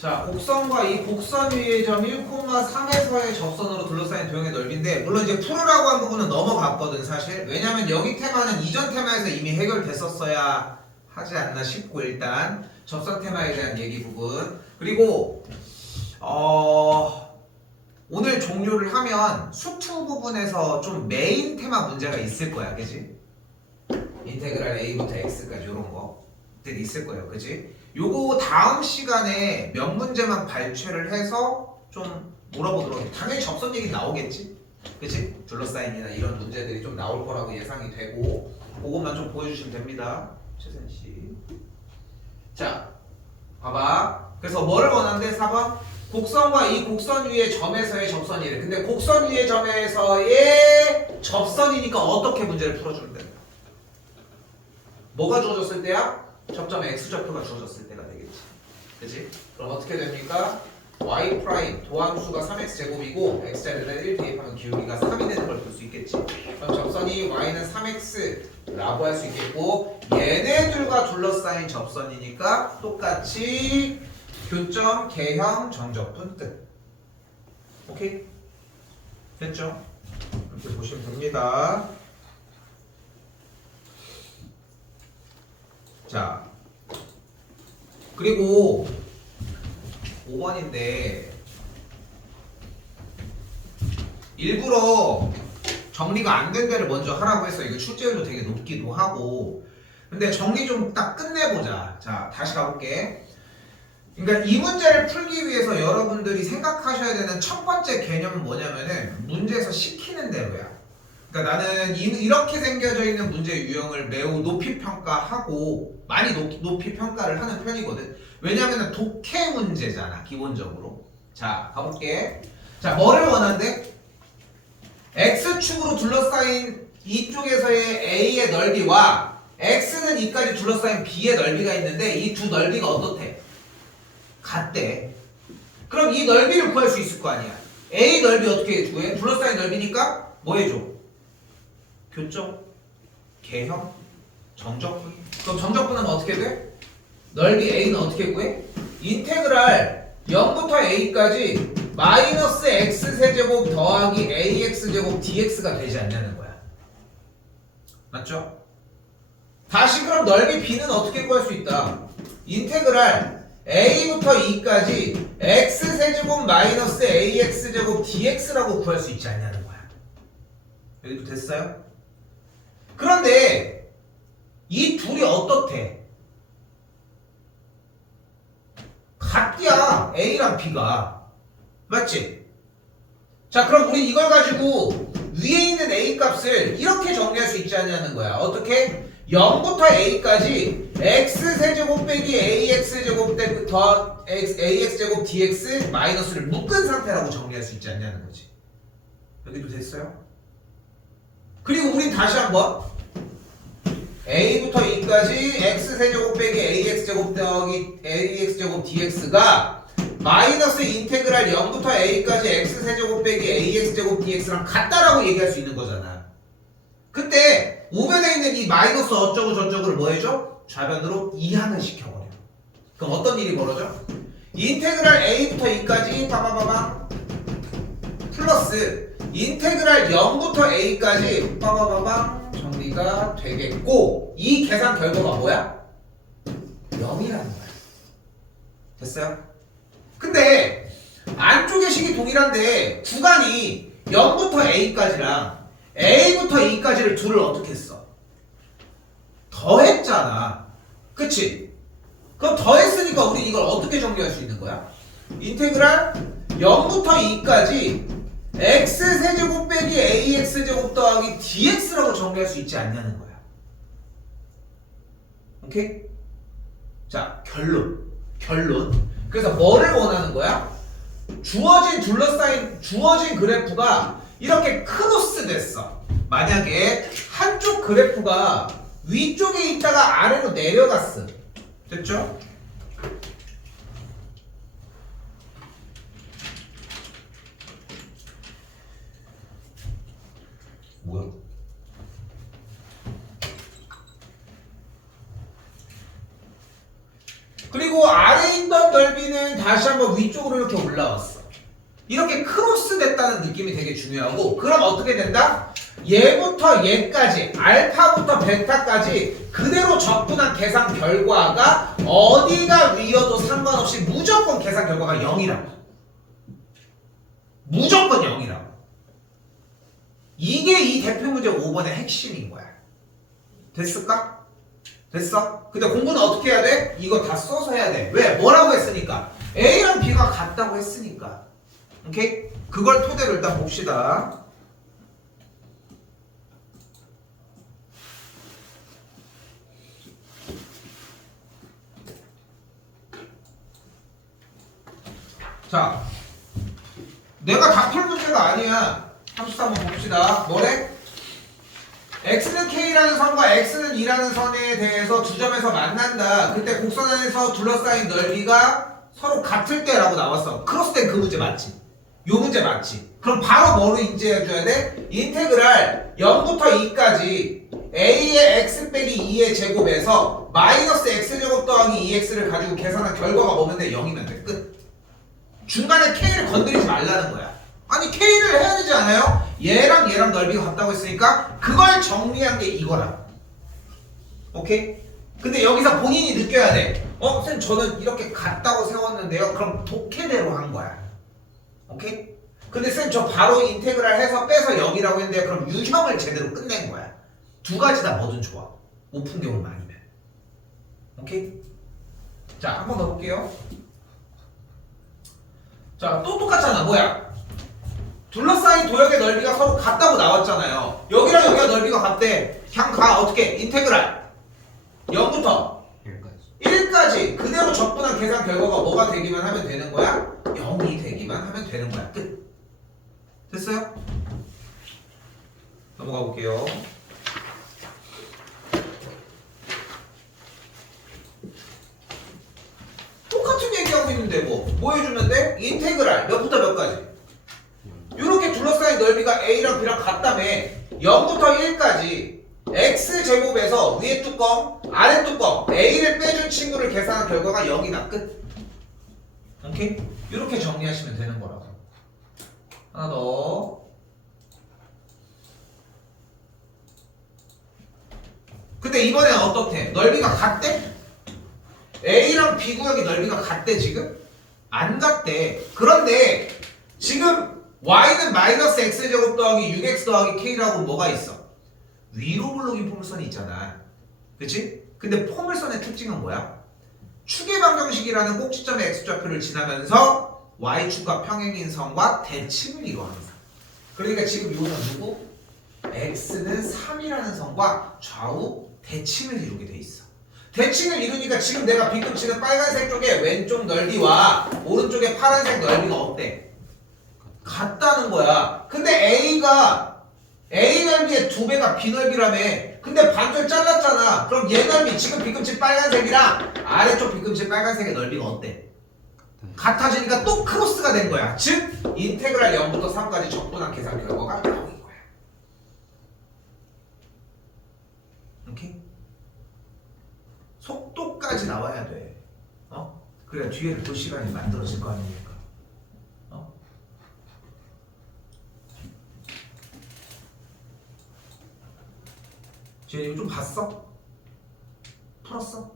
자, 곡선과 이 곡선 위의 점 1,3에서의 접선으로 둘러싸인 도형의 넓이인데, 물론 이제 풀으라고 한 부분은 넘어갔거든 사실. 왜냐면 여기 테마는 이전 테마에서 이미 해결됐었어야 하지 않나 싶고, 일단 접선 테마에 대한 얘기 부분. 그리고 오늘 종료를 하면 수투 부분에서 좀 메인 테마 문제가 있을 거야, 그지? 인테그랄 a부터 x까지 이런 거들이 있을 거예요, 그지? 요거 다음 시간에 몇 문제만 발췌를 해서 좀 물어보도록 해. 당연히 접선 얘기 나오겠지? 그치? 둘러싸인이나 이런 문제들이 좀 나올 거라고 예상이 되고, 그것만 좀 보여주시면 됩니다. 최선씨. 자, 봐봐. 그래서 뭐를 원하는데? 4번? 곡선과 이 곡선 위의 점에서의 접선이래. 근데 곡선 위의 점에서의 접선이니까 어떻게 문제를 풀어주면 된다? 뭐가 주어졌을 때야? 접점의 x좌표가 주어졌을 때가 되겠지. 그치? 그럼 어떻게 됩니까? y 프라임 도함수가 3x 제곱이고 x자리에다 1 대입하면 기울기가 3이 되는 걸 볼 수 있겠지. 그럼 접선이 y는 3x라고 할 수 있겠고 얘네들과 둘러싸인 접선이니까 똑같이 교점, 개형, 정적분 뜻. 오케이? 됐죠? 이렇게 보시면 됩니다. 자, 그리고 5번인데 일부러 정리가 안 된 데를 먼저 하라고 했어요. 이거 출제율도 되게 높기도 하고. 근데 정리 좀 딱 끝내보자. 자, 다시 가볼게. 그러니까 이 문제를 풀기 위해서 여러분들이 생각하셔야 되는 첫 번째 개념은 뭐냐면은 문제에서 시키는 대로야. 그러니까 나는 이렇게 생겨져 있는 문제 유형을 매우 높이 평가하고 많이 높이 평가를 하는 편이거든. 왜냐면은 독해 문제잖아, 기본적으로. 자, 가볼게. 자, 뭐를 원하는데? X축으로 둘러싸인 이쪽에서의 A의 넓이와 X는 이까지 둘러싸인 B의 넓이가 있는데 이 두 넓이가 어떻대? 같대. 그럼 이 넓이를 구할 수 있을 거 아니야. A 넓이 어떻게 구해? 둘러싸인 넓이니까 뭐 해줘? 교점, 개형, 정적분. 그럼 정적분은 어떻게 돼? 넓이 A는 어떻게 구해? 인테그랄 0부터 A까지 마이너스 X세제곱 더하기 AX제곱 DX가 되지 않냐는 거야. 맞죠? 다시 그럼 넓이 B는 어떻게 구할 수 있다? 인테그랄 A부터 E까지 X세제곱 마이너스 AX제곱 DX라고 구할 수 있지 않냐는 거야. 여기도 됐어요? 그런데 이 둘이 어떻대? 같야, A랑 B가. 맞지? 자, 그럼 우리 이걸 가지고 위에 있는 A 값을 이렇게 정리할 수 있지 않냐는 거야. 어떻게? 0부터 A까지 X세제곱 빼기 AX제곱 더 AX제곱 DX 마이너스를 묶은 상태라고 정리할 수 있지 않냐는 거지. 여기도 됐어요? 그리고 우린 다시 한번 A부터 E까지 X세제곱 빼기 AX제곱 더하기 AX제곱 DX가 마이너스 인테그랄 0부터 A까지 X세제곱 빼기 AX제곱 DX랑 같다라고 얘기할 수 있는 거잖아. 그때 우변에 있는 이 마이너스 어쩌고 저쩌고를 뭐 해줘? 좌변으로 이항을 시켜버려. 그럼 어떤 일이 벌어져? 인테그랄 A부터 E까지 빠바바방 플러스 인테그랄 0부터 A까지 빠바바방 정리가 되겠고 이 계산 결과가 뭐야? 0이라는 거야. 됐어요? 근데 안쪽의 식이 동일한데 구간이 0부터 A까지랑 A부터 E까지를 둘을 어떻게 했어? 더했잖아. 그치? 그럼 더했으니까 우리 이걸 어떻게 정리할 수 있는 거야? 인테그랄 0부터 E까지 X세제곱 빼기 AX제곱 더하기 DX라고 정리할 수 있지 않냐는 거야. 오케이? 자, 결론. 그래서 뭐를 원하는 거야? 주어진 그래프가 이렇게 크로스 됐어. 만약에 한쪽 그래프가 위쪽에 있다가 아래로 내려갔어. 됐죠? 뭐야? 그리고 아래에 있던 넓이는 다시 한번 위쪽으로 이렇게 올라왔어. 이렇게 크로스 됐다는 느낌이 되게 중요하고 그럼 어떻게 된다? 얘부터 얘까지 알파부터 베타까지 그대로 적분한 계산 결과가 어디가 위여도 상관없이 무조건 계산 결과가 0이라고. 무조건 0이라고. 이게 이 대표 문제 5번의 핵심인 거야. 됐을까? 됐어? 근데 공부는 어떻게 해야 돼? 이거 다 써서 해야 돼. 왜? 뭐라고 했으니까? A랑 B가 같다고 했으니까. 오케이? 그걸 토대로 일단 봅시다. 자, 내가 다 풀 문제가 아니야. 33번 봅시다. 뭐래? x는 k라는 선과 x는 2라는 선에 대해서 두 점에서 만난다. 그때 곡선 안에서 둘러싸인 넓이가 서로 같을 때라고 나왔어. 크로스 된 그 문제 맞지? 요 문제 맞지? 그럼 바로 뭐로 인지해줘야 돼? 인테그랄 0부터 2까지 a의 x 빼기 2의 제곱에서 마이너스 x제곱 더하기 2x를 가지고 계산한 결과가 뭐면 돼? 0이면 돼. 끝. 중간에 k를 건드리지 말라는 거야. 아니 k를 해야 되지 않아요? 얘랑 얘랑 넓이가 같다고 했으니까 그걸 정리한 게 이거라. 오케이? 근데 여기서 본인이 느껴야 돼. 선생님 저는 이렇게 같다고 세웠는데요. 그럼 독해대로 한 거야. 오케이? 근데 쌤 저 바로 인테그랄 해서 빼서 0이라고 했는데요. 그럼 유형을 제대로 끝낸 거야. 두 가지 다 뭐든 좋아. 오픈경우만 아니면. 오케이? 자, 한 번 더 볼게요. 자, 또 똑같잖아. 뭐야? 둘러싸인 도형의 넓이가 서로 같다고 나왔잖아요. 여기랑 여기가 넓이가 같대. 그냥 가. 어떻게? 인테그랄 0부터 1까지 그대로 적분한 계산 결과가 뭐가 되기만 하면 되는 거야? 0이 되기만 하면 되는 거야. 끝. 됐어요? 넘어가 볼게요. 똑같은 얘기하고 있는데 뭐 해주면 돼? 인테그랄 몇부터 몇까지? 이렇게 둘러싸인 넓이가 A랑 B랑 같다며 0부터 1까지 X제곱에서 위에 뚜껑, 아래 뚜껑 A를 빼준 친구를 계산한 결과가 0이다. 끝. 오케이? 이렇게 정리하시면 되는 거라고. 하나 더. 근데 이번에는 어떻대? 넓이가 같대? A랑 B 구역이 넓이가 같대 지금? 안 같대. 그런데 지금 Y는 마이너스 X제곱 더하기 6X 더하기 K라고 뭐가 있어? 위로 블록인 포물선이 있잖아. 그치? 근데 포물선의 특징은 뭐야? 축의 방정식이라는 꼭지점의 X좌표를 지나면서 Y축과 평행인 선과 대칭을 이루어 항상. 그러니까 지금 요는 누구? X는 3이라는 선과 좌우 대칭을 이루게 돼 있어. 대칭을 이루니까 지금 내가 B급치는 빨간색 쪽의 왼쪽 넓이와 오른쪽의 파란색 넓이가 어때? 같다는 거야. 근데 A가 A 넓이의 2배가 B 넓이라며. 근데 반절 잘랐잖아. 그럼 얘 넓이 지금 B급치 빨간색이랑 아래쪽 B급치 빨간색의 넓이가 어때? 같아지니까 또 크로스가 된 거야. 즉 인테그랄 0부터 3까지 적분한 계산 결과가 나오는 거야. 오케이? 속도까지 나와야 돼. 그래야 뒤에를 볼 시간이 만들어질 거 아닙니까? 쟤 이거 좀 봤어? 풀었어?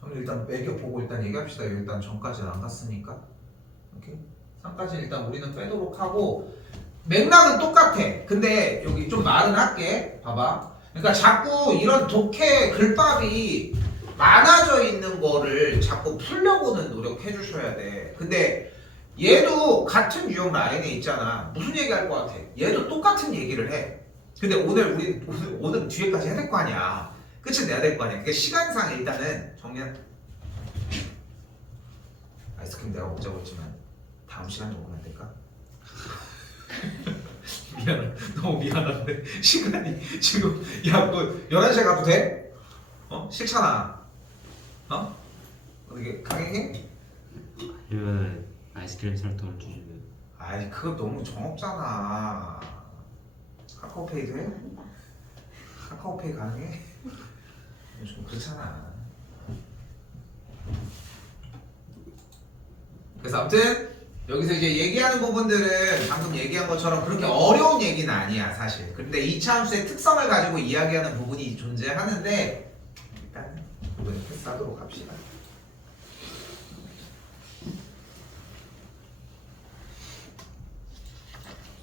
저는 일단 매겨보고 일단 얘기합시다. 일단 전까지는 안 갔으니까. 오케이? 3까지 일단 우리는 빼도록 하고 맥락은 똑같아. 근데 여기 좀 말은 할게. 봐봐. 그러니까 자꾸 이런 독해 글밥이 많아져 있는 거를 자꾸 풀려고는 노력해 주셔야 돼. 근데 얘도 같은 유형 라인에 있잖아. 무슨 얘기 할 것 같아? 얘도 똑같은 얘기를 해. 근데 오늘 뒤에까지 해야 될 거 아니야. 끝을 내야 될 거 아니야. 그러니까 시간상 일단은 정리한. 아이스크림 내가 먹자고 했지만 다음 시간에 먹으면 안 될까? 너무 미안한데 시간이 지금 야너 11시에 가도 돼? 싫잖아. 어떻게 강행해? 아니면 아이스크림 설탕을 주시면. 아이 그거 너무 정없잖아. 카카오페이도 해? 카카오페이 가능해? 좀 그렇잖아. 그래서 아무튼 여기서 이제 얘기하는 부분들은 방금 얘기한 것처럼 그렇게 어려운 얘기는 아니야 사실. 근데 이차 함수의 특성을 가지고 이야기하는 부분이 존재하는데 일단 이번에 패스하도록 합시다.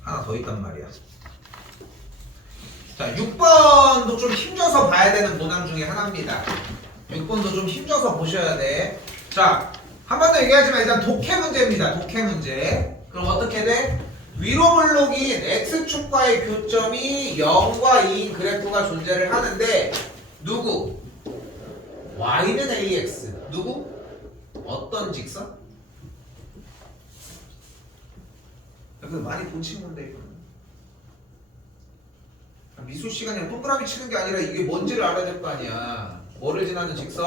하나 더 있단 말이야. 자, 6번도 좀 힘줘서 봐야 되는 문항 중에 하나입니다. 6번도 좀 힘줘서 보셔야 돼. 자, 한 번 더 얘기하지만 일단 독해 문제입니다. 독해 문제. 그럼 어떻게 돼? 위로 블록인 X축과의 교점이 0과 2인 그래프가 존재를 하는데 누구? Y는 AX. 누구? 어떤 직선? 그래서 많이 본 친구인데 이거는. 미술 시간에 동그라미 치는 게 아니라 이게 뭔지를 알아야 될 거 아니야. 뭐를 지나는 직선?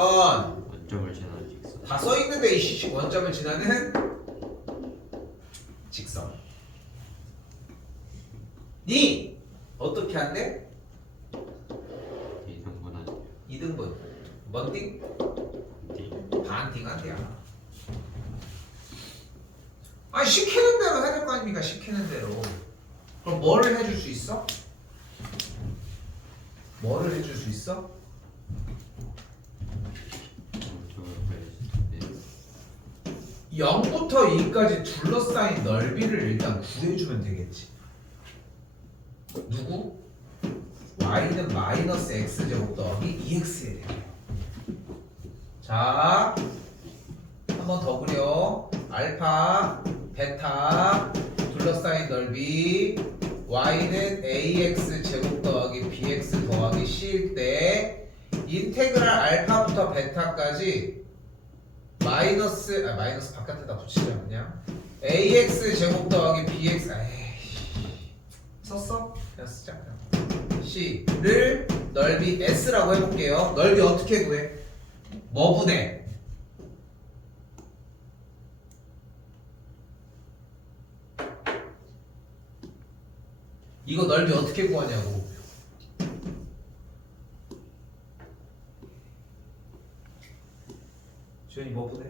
원점을 지나는 직선. 다 써있는데 이씨 원점을 지나는 직선. 니 어떻게 한대? 2등분 하지. 2등분. 뭔 띵? D. 반띵 한대야. 아니 시키는 대로 해야 될 거 아닙니까? 시키는 대로. 그럼 뭐를 해줄 수 있어? 뭐를 해줄 수 있어? 오른쪽으로 빼야지. 0부터 2까지 둘러싸인 넓이를 일단 구해주면 되겠지. 누구? y는 마이너스 x제곱 더하기 2x에 대해요. 자, 한 번 더 그려. 알파, 베타, 둘러싸인 넓이 y는 ax 제곱 더하기 bx 더하기 c일 때 인테그랄 알파부터 베타까지 마이너스 바깥에다 붙이자 그냥 ax 제곱 더하기 bx 썼어? 그냥 쓰자 그냥 c를 넓이 s라고 해볼게요. 넓이 어떻게 구해? 뭐 분해? 이거 넓이 어떻게 구하냐고. 지현이 뭐 분해?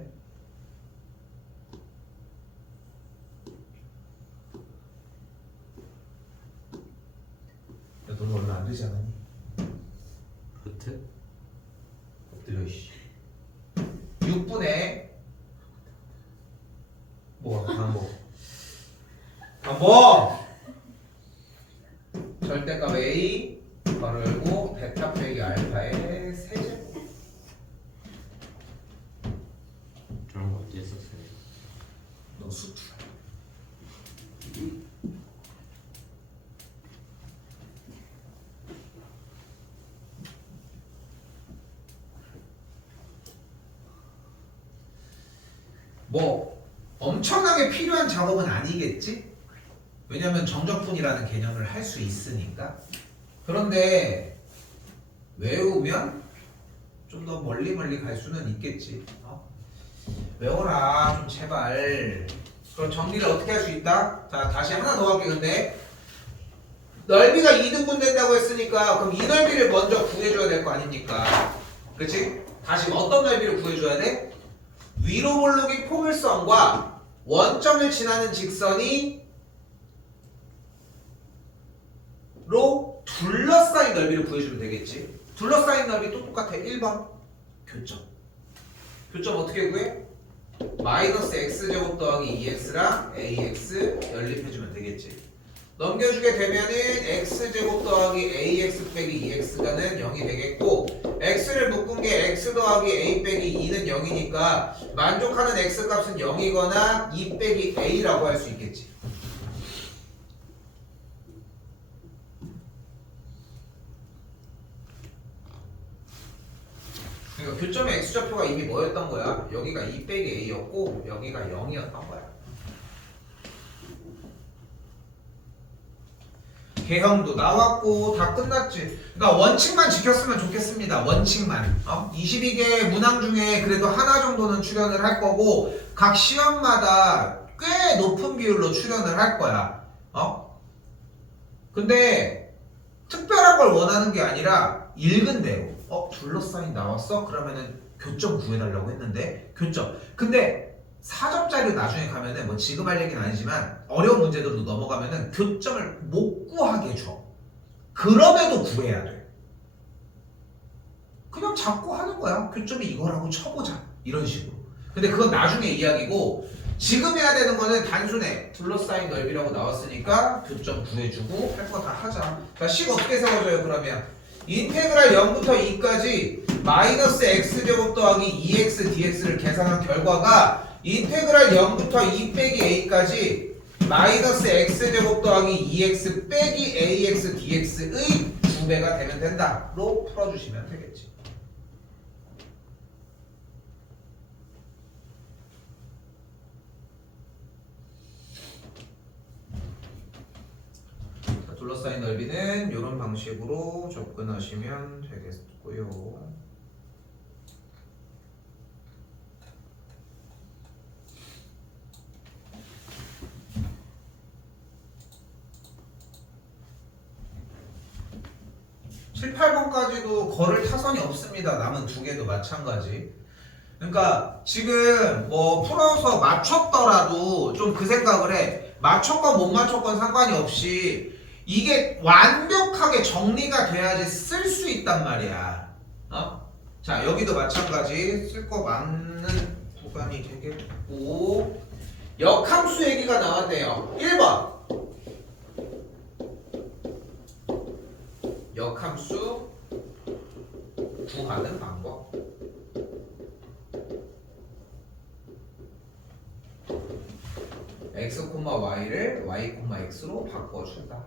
야 너는 얼마 안 되지 않았니? 루트? 엎드려 이씨 6분의 뭐가 반복 절대값 A 바로 열고 베타 빼기 알파의 세제곱. 저런 거 어디에 썼어요? 너 수투. 뭐 엄청나게 필요한 작업은 아니겠지? 왜냐면 정적분이라는 개념을 할 수 있으니까. 그런데 외우면 좀 더 멀리 갈 수는 있겠지. 외워라 좀 제발. 그럼 정리를 어떻게 할 수 있다? 자 다시 하나 더 할게. 근데 넓이가 2등분 된다고 했으니까 그럼 이 넓이를 먼저 구해줘야 될 거 아닙니까? 그치? 다시 어떤 넓이를 구해줘야 돼? 위로 볼록이 포물선과 원점을 지나는 직선이 로 둘러싸인 넓이를 구해주면 되겠지. 둘러싸인 넓이 또 똑같아. 1번 교점. 교점 어떻게 구해? 마이너스 x제곱 더하기 2x랑 ax 연립해주면 되겠지. 넘겨주게 되면은 x제곱 더하기 ax 빼기 2x가는 0이 되겠고 x를 묶은 게 x 더하기 a 빼기 2는 0이니까 만족하는 x값은 0이거나 2 빼기 a라고 할 수 있겠지. 그러니까 교점의 x좌표가 이미 뭐였던 거야? 여기가 2 빼기 a였고 여기가 0이었던 거야. 개형도 나왔고 다 끝났지. 그러니까 원칙만 지켰으면 좋겠습니다. 원칙만. 22개 문항 중에 그래도 하나 정도는 출연을 할 거고 각 시험마다 꽤 높은 비율로 출연을 할 거야. 근데 특별한 걸 원하는 게 아니라 읽은 대로 둘러싸인 나왔어? 그러면은 교점 구해달라고 했는데 교점. 근데 4점짜리 나중에 가면은 뭐 지금 할 얘기는 아니지만 어려운 문제들도 넘어가면은 교점을 못 구하게 줘. 그럼에도 구해야 돼. 그냥 자꾸 하는 거야. 교점이 이거라고 쳐보자. 이런 식으로. 근데 그건 나중에 이야기고 지금 해야 되는 거는 단순해. 둘러싸인 넓이라고 나왔으니까 교점 구해주고 할 거 다 하자. 자, 식 어떻게 세워져요 그러면? 인테그랄 0부터 2까지 마이너스 x제곱 더하기 2x dx를 계산한 결과가 인테그랄 0부터 2 빼기 a까지 마이너스 x제곱 더하기 2x 빼기 ax dx의 2배가 되면 된다로 풀어주시면 되겠지. 자, 둘러싸인 넓이는 이런 방식으로 접근하시면 되겠고요. 7, 8번까지도 거를 타선이 없습니다. 남은 두 개도 마찬가지. 그러니까 지금 뭐 풀어서 맞췄더라도 좀 그 생각을 해. 맞췄건 못 맞췄건 상관이 없이 이게 완벽하게 정리가 돼야지 쓸 수 있단 말이야. 자, 여기도 마찬가지 쓸 거 많은 구간이 되겠고, 역함수 얘기가 나왔네요. 1번 역함수 구하는 방법. x, y를 y, x로 바꿔준다.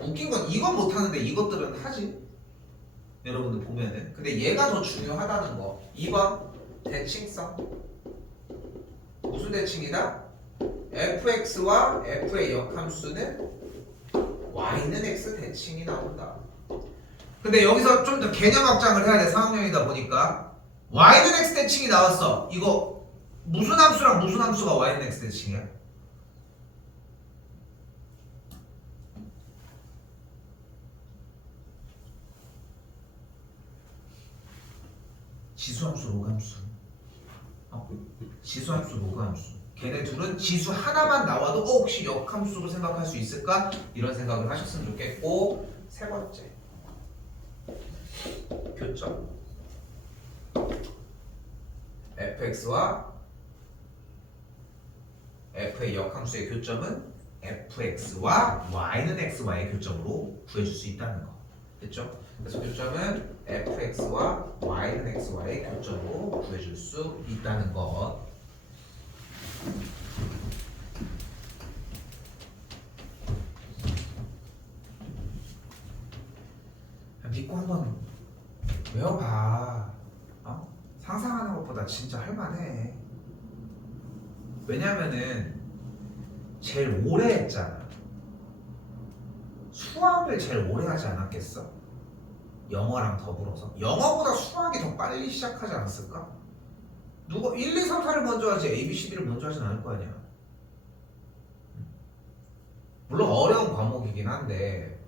웃긴 건 이건 못하는데 이것들은 하지. 여러분들 보면은. 근데 얘가 더 중요하다는 거. 2번 대칭성. 무슨 대칭이다? fx와 f의 역함수는 y는 x 대칭이 나온다. 근데 여기서 좀 더 개념 확장을 해야 돼. 4학년이다 보니까 y는 x 대칭이 나왔어. 이거 무슨 함수랑 무슨 함수가 y는 x 대칭이야? 지수함수, 로그함수. 지수함수, 로그함수. 걔네 둘은 지수 하나만 나와도 혹시 역함수로 생각할 수 있을까? 이런 생각을 하셨으면 좋겠고, 세 번째 교점. fx와 f의 역함수의 교점은 fx와 y는 xy의 교점으로 구해줄 수 있다는 거. 됐죠? 그래서 교점은 fx와 y는 xy의 교점으로 구해줄 수 있다는 것. 믿고 한번 외워봐. 상상하는 것보다 진짜 할만해. 왜냐면은 제일 오래 했잖아. 수학을 제일 오래 하지 않았겠어? 영어랑 더불어서. 영어보다 수학이 더 빨리 시작하지 않았을까? 누가 1, 2, 3, 4를 먼저 하지 A, B, C, D를 먼저 하진 않을 거 아니야. 물론 어려운 과목이긴 한데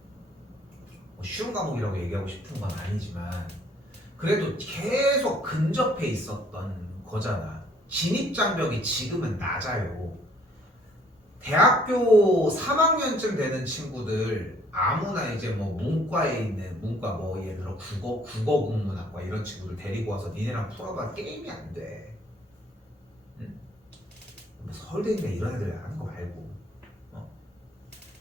뭐 쉬운 과목이라고 얘기하고 싶은 건 아니지만 그래도 계속 근접해 있었던 거잖아. 진입장벽이 지금은 낮아요. 대학교 3학년쯤 되는 친구들 아무나 이제 뭐 문과에 있는 문과 뭐 예를 들어 국어국문학과 이런 친구들 데리고 와서 니네랑 풀어봐 게임이 안 돼. 응? 뭐 서울대인데 이런 애들 하는 거 말고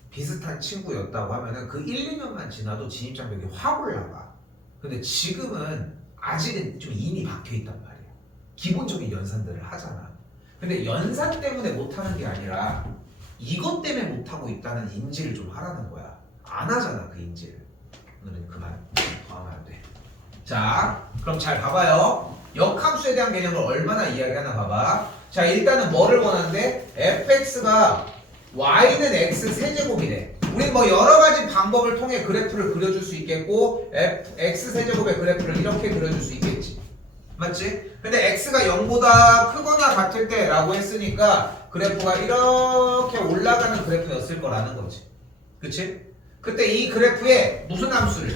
비슷한 친구였다고 하면은 그 1, 2년만 지나도 진입장벽이 확 올라가. 근데 지금은 아직은 좀 인이 박혀 있단 말이야. 기본적인 연산들을 하잖아. 근데 연산 때문에 못하는 게 아니라 이것 때문에 못하고 있다는 인지를 좀 하라는 거야. 안 하잖아 그 인지를. 오늘은 그만 더 하면 안 돼. 자 그럼 잘 봐봐요. 역함수에 대한 개념을 얼마나 이야기하나 봐봐. 자 일단은 뭐를 원하는데 fx가 y는 x 세제곱이래. 우리 뭐 여러 가지 방법을 통해 그래프를 그려줄 수 있겠고 x 세제곱의 그래프를 이렇게 그려줄 수 있겠지. 맞지? 근데 x가 0보다 크거나 같을 때 라고 했으니까 그래프가 이렇게 올라가는 그래프였을 거라는 거지. 그치? 그때 이 그래프에 무슨 함수를?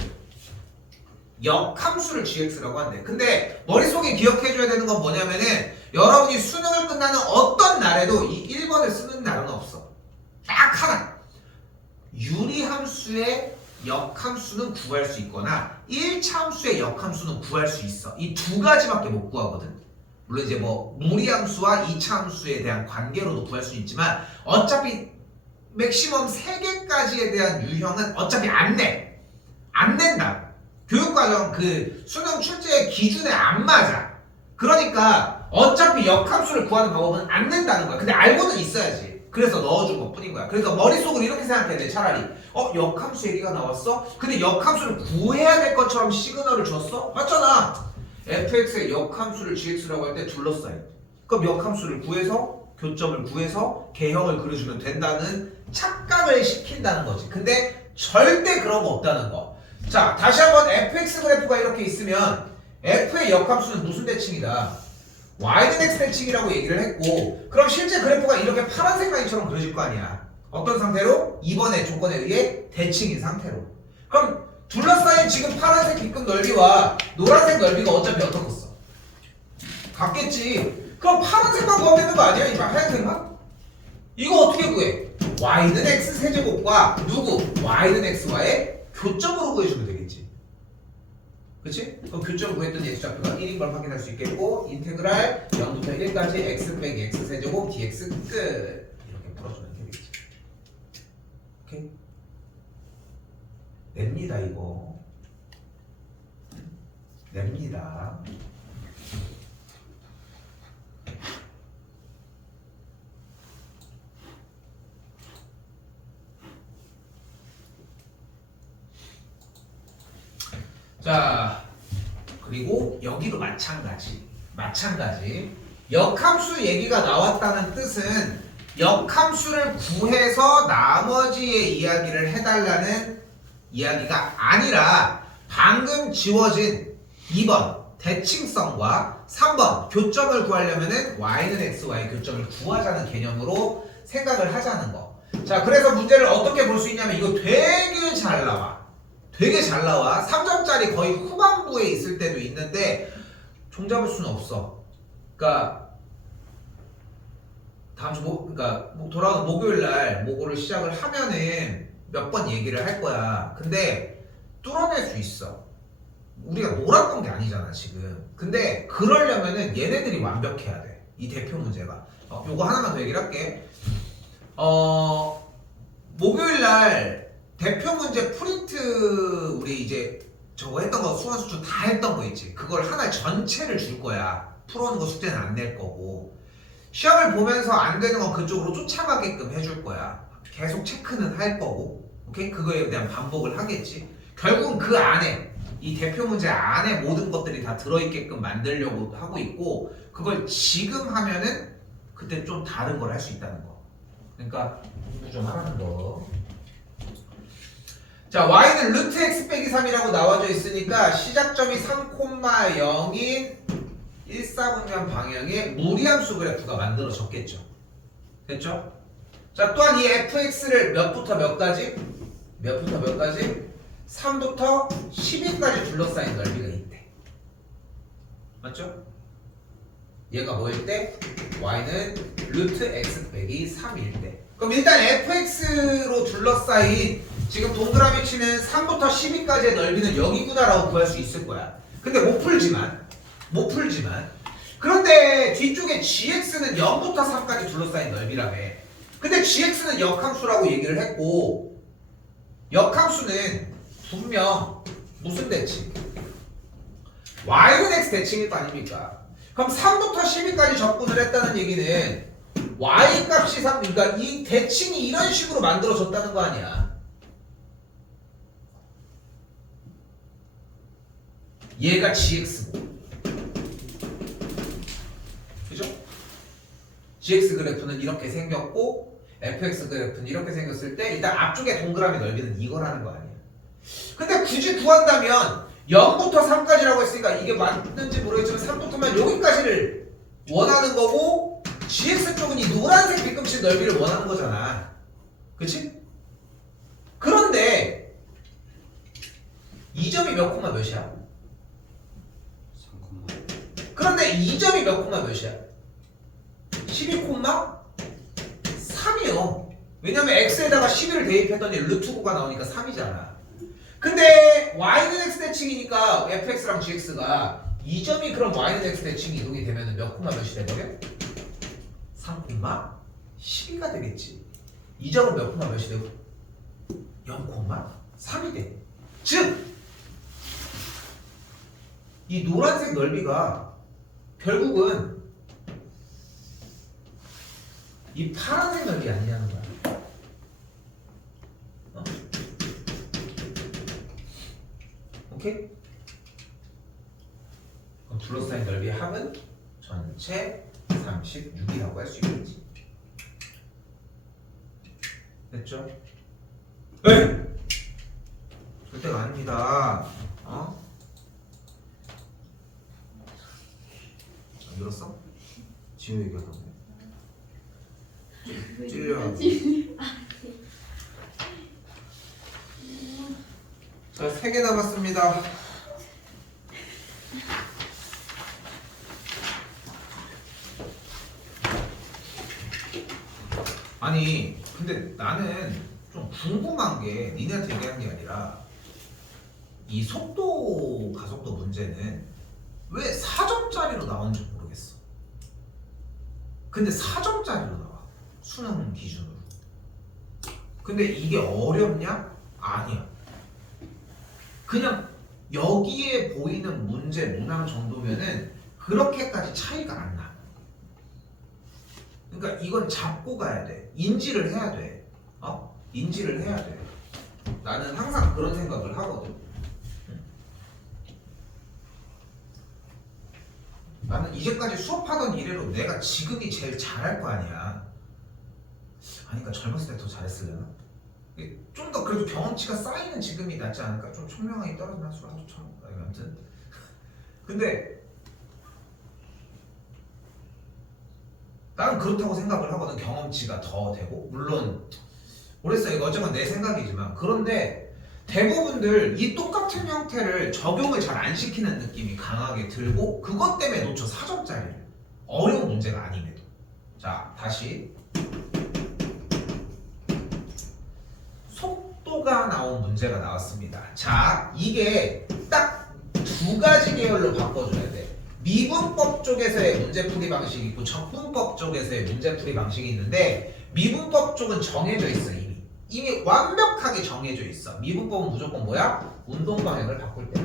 역함수를 gx라고 한대. 근데 머릿속에 기억해줘야 되는 건 뭐냐면은 여러분이 수능을 끝나는 어떤 날에도 이 1번을 쓰는 날은 없어. 딱 하나. 유리함수의 역함수는 구할 수 있거나 1차 함수의 역함수는 구할 수 있어. 이 두 가지밖에 못 구하거든. 물론 이제 뭐 무리함수와 2차 함수에 대한 관계로도 구할 수 있지만 어차피 맥시멈 3개까지에 대한 유형은 어차피 안 내. 안 낸다. 교육과정 그 수능 출제 기준에 안 맞아. 그러니까 어차피 역함수를 구하는 방법은 안 낸다는 거야. 근데 알고는 있어야지. 그래서 넣어준 것 뿐인 거야. 그러니까 머릿속으로 이렇게 생각해야 돼. 차라리 역함수 얘기가 나왔어? 근데 역함수를 구해야 될 것처럼 시그널을 줬어? 맞잖아. fx의 역함수를 gx라고 할 때 둘러싸야 돼. 그럼 역함수를 구해서 교점을 구해서 개형을 그려주면 된다는 착각을 시킨다는 거지. 근데 절대 그런 거 없다는 거. 자 다시 한번 fx 그래프가 이렇게 있으면 f의 역함수는 무슨 대칭이다? y는 x 대칭이라고 얘기를 했고 그럼 실제 그래프가 이렇게 파란색 라인처럼 그려질 거 아니야. 어떤 상태로? 2번의 조건에 의해 대칭인 상태로. 그럼 둘러싸인 그러면 지금 파란색 B급 넓이와 노란색 넓이가 어차피 어떻겠어? 같겠지. 그럼 파란색만 구하면 되는 거 아니야? 이 하얀색만? 이거 어떻게 구해? y는 x 세제곱과 누구? y는 x와의 교점으로 구해주면 되겠지. 그치? 그럼 교점 구했던 예수좌표가 1인 걸 확인할 수 있겠고 인테그랄 0부터 1까지 x 빼기 x 세제곱 dx 끝 이렇게 풀어주면 되겠지. 오케이? 냅니다 이거. 냅니다. 자, 그리고 여기도 마찬가지. 역함수 얘기가 나왔다는 뜻은 역함수를 구해서 나머지의 이야기를 해달라는 이야기가 아니라 방금 지워진 2번 대칭성과 3번 교점을 구하려면은 y는 x와의 교점을 구하자는 개념으로 생각을 하자는 거. 자, 그래서 문제를 어떻게 볼 수 있냐면 이거 되게 잘 나와. 3점짜리 거의 후반부에 있을 때도 있는데 종잡을 수는 없어. 그러니까 다음 주 돌아오는 목요일 날 모고를 시작을 하면은 몇 번 얘기를 할 거야. 근데 뚫어낼 수 있어. 우리가 놀았던 게 아니잖아 지금. 근데 그러려면은 얘네들이 완벽해야 돼. 이 대표 문제가. 요거 하나만 더 얘기를 할게. 목요일 날 대표 문제 프린트 우리 이제 저거 했던 거 수원 수준 다 했던 거 있지. 그걸 하나 전체를 줄 거야. 풀어오는 거 숙제는 안 낼 거고 시험을 보면서 안 되는 건 그쪽으로 쫓아가게끔 해줄 거야. 계속 체크는 할 거고 오케이? 그거에 대한 반복을 하겠지. 결국은 그 안에 이 대표 문제 안에 모든 것들이 다 들어있게끔 만들려고 하고 있고 그걸 지금 하면은 그때 좀 다른 걸 할 수 있다는 거. 그러니까 공부 좀 하라는 거. 자, y는 루트 x 빼기 3이라고 나와져 있으니까 시작점이 3,0인 1사분면 방향의 무리함수 그래프가 만들어졌겠죠. 됐죠? 자, 또한 이 fx를 몇부터 몇까지? 3부터 10일까지 둘러싸인 넓이가 있대. 맞죠? 얘가 뭐일 때? y는 루트 x 빼기 3일 때. 그럼 일단 fx로 둘러싸인 지금 동그라미 치는 3부터 10위까지의 넓이는 여기구나라고 구할 수 있을 거야. 근데 못 풀지만 그런데 뒤쪽에 gx는 0부터 3까지 둘러싸인 넓이라며. 근데 gx는 역함수라고 얘기를 했고 역함수는 분명 무슨 대칭? y는 x 대칭일 거 아닙니까? 그럼 3부터 10위까지 접근을 했다는 얘기는 y 값이 3, 그러니까 이 대칭이 이런 식으로 만들어졌다는 거 아니야. 얘가 gx고 그죠? gx 그래프는 이렇게 생겼고 fx 그래프는 이렇게 생겼을 때 일단 앞쪽에 동그라미 넓이는 이거라는 거 아니야. 근데 굳이 구한다면 0부터 3까지라고 했으니까 이게 맞는지 모르겠지만 3부터만 여기까지를 원하는 거고 gx 쪽은 이 노란색 뒤꿈치 넓이를 원하는 거잖아. 그치? 그런데 이 점이 몇 콤마 몇이야? 3,0. 그런데 이 점이 몇 콤마 몇이야? 12,3이요. 왜냐면 x에다가 11을 대입했더니 루트 9가 나오니까 3이잖아. 근데 y는 x 대칭이니까 fx랑 gx가 이 점이 그럼 y는 x 대칭이 이동이 되면 몇 콤마 몇이 돼버려? 3,12가 되겠지. 이 점은 몇 콤마 몇이 되고? 0,3이 돼. 즉! 이 노란색 넓이가 결국은 이 파란색 넓이 아니냐는 거야. 오케이? 그럼 둘러싸인 넓이의 합은 전체 36이라고 할 수 있겠지. 됐죠? 에이! 절대가 아닙니다. 늘었어? 지우 얘기하던데. 찔려. 자, 자, 3개 남았습니다. 아니, 근데 나는 좀 궁금한 게 니네한테 얘기하는 게 아니라 이 속도 가속도 문제는 왜 4점짜리로 나오는지 모르겠어. 근데 4점짜리로 나와. 수능 기준으로. 근데 이게 어렵냐? 아니야. 그냥 여기에 보이는 문제 문항 정도면은 그렇게까지 차이가 안 나. 그러니까 이건 잡고 가야 돼. 인지를 해야 돼. 인지를 해야 돼. 나는 항상 그런 생각을 하거든. 나는 이제까지 수업하던 이래로 내가 지금이 제일 잘할 거 아니야. 아니까 젊었을 때 더 잘했으려나? 좀 더 그래도 경험치가 쌓이는 지금이 낫지 않을까? 좀 총명하게 떨어지나 술 아주 참. 아무튼 근데 나는 그렇다고 생각을 하거든. 경험치가 더 되고 물론 모르겠어. 이거 어쩌면 내 생각이지만 그런데 대부분들 이 똑같은 형태를 적용을 잘 안 시키는 느낌이 강하게 들고 그것 때문에 놓쳐 4점짜리를. 어려운 문제가 아님에도. 자, 다시 속도가 나온 문제가 나왔습니다. 자, 이게 딱 두 가지 계열로 바꿔줘야 돼. 미분법 쪽에서의 문제풀이 방식이 있고 적분법 쪽에서의 문제풀이 방식이 있는데 미분법 쪽은 정해져 있어. 이미 완벽하게 정해져 있어. 미분법은 무조건 뭐야? 운동 방향을 바꿀 때.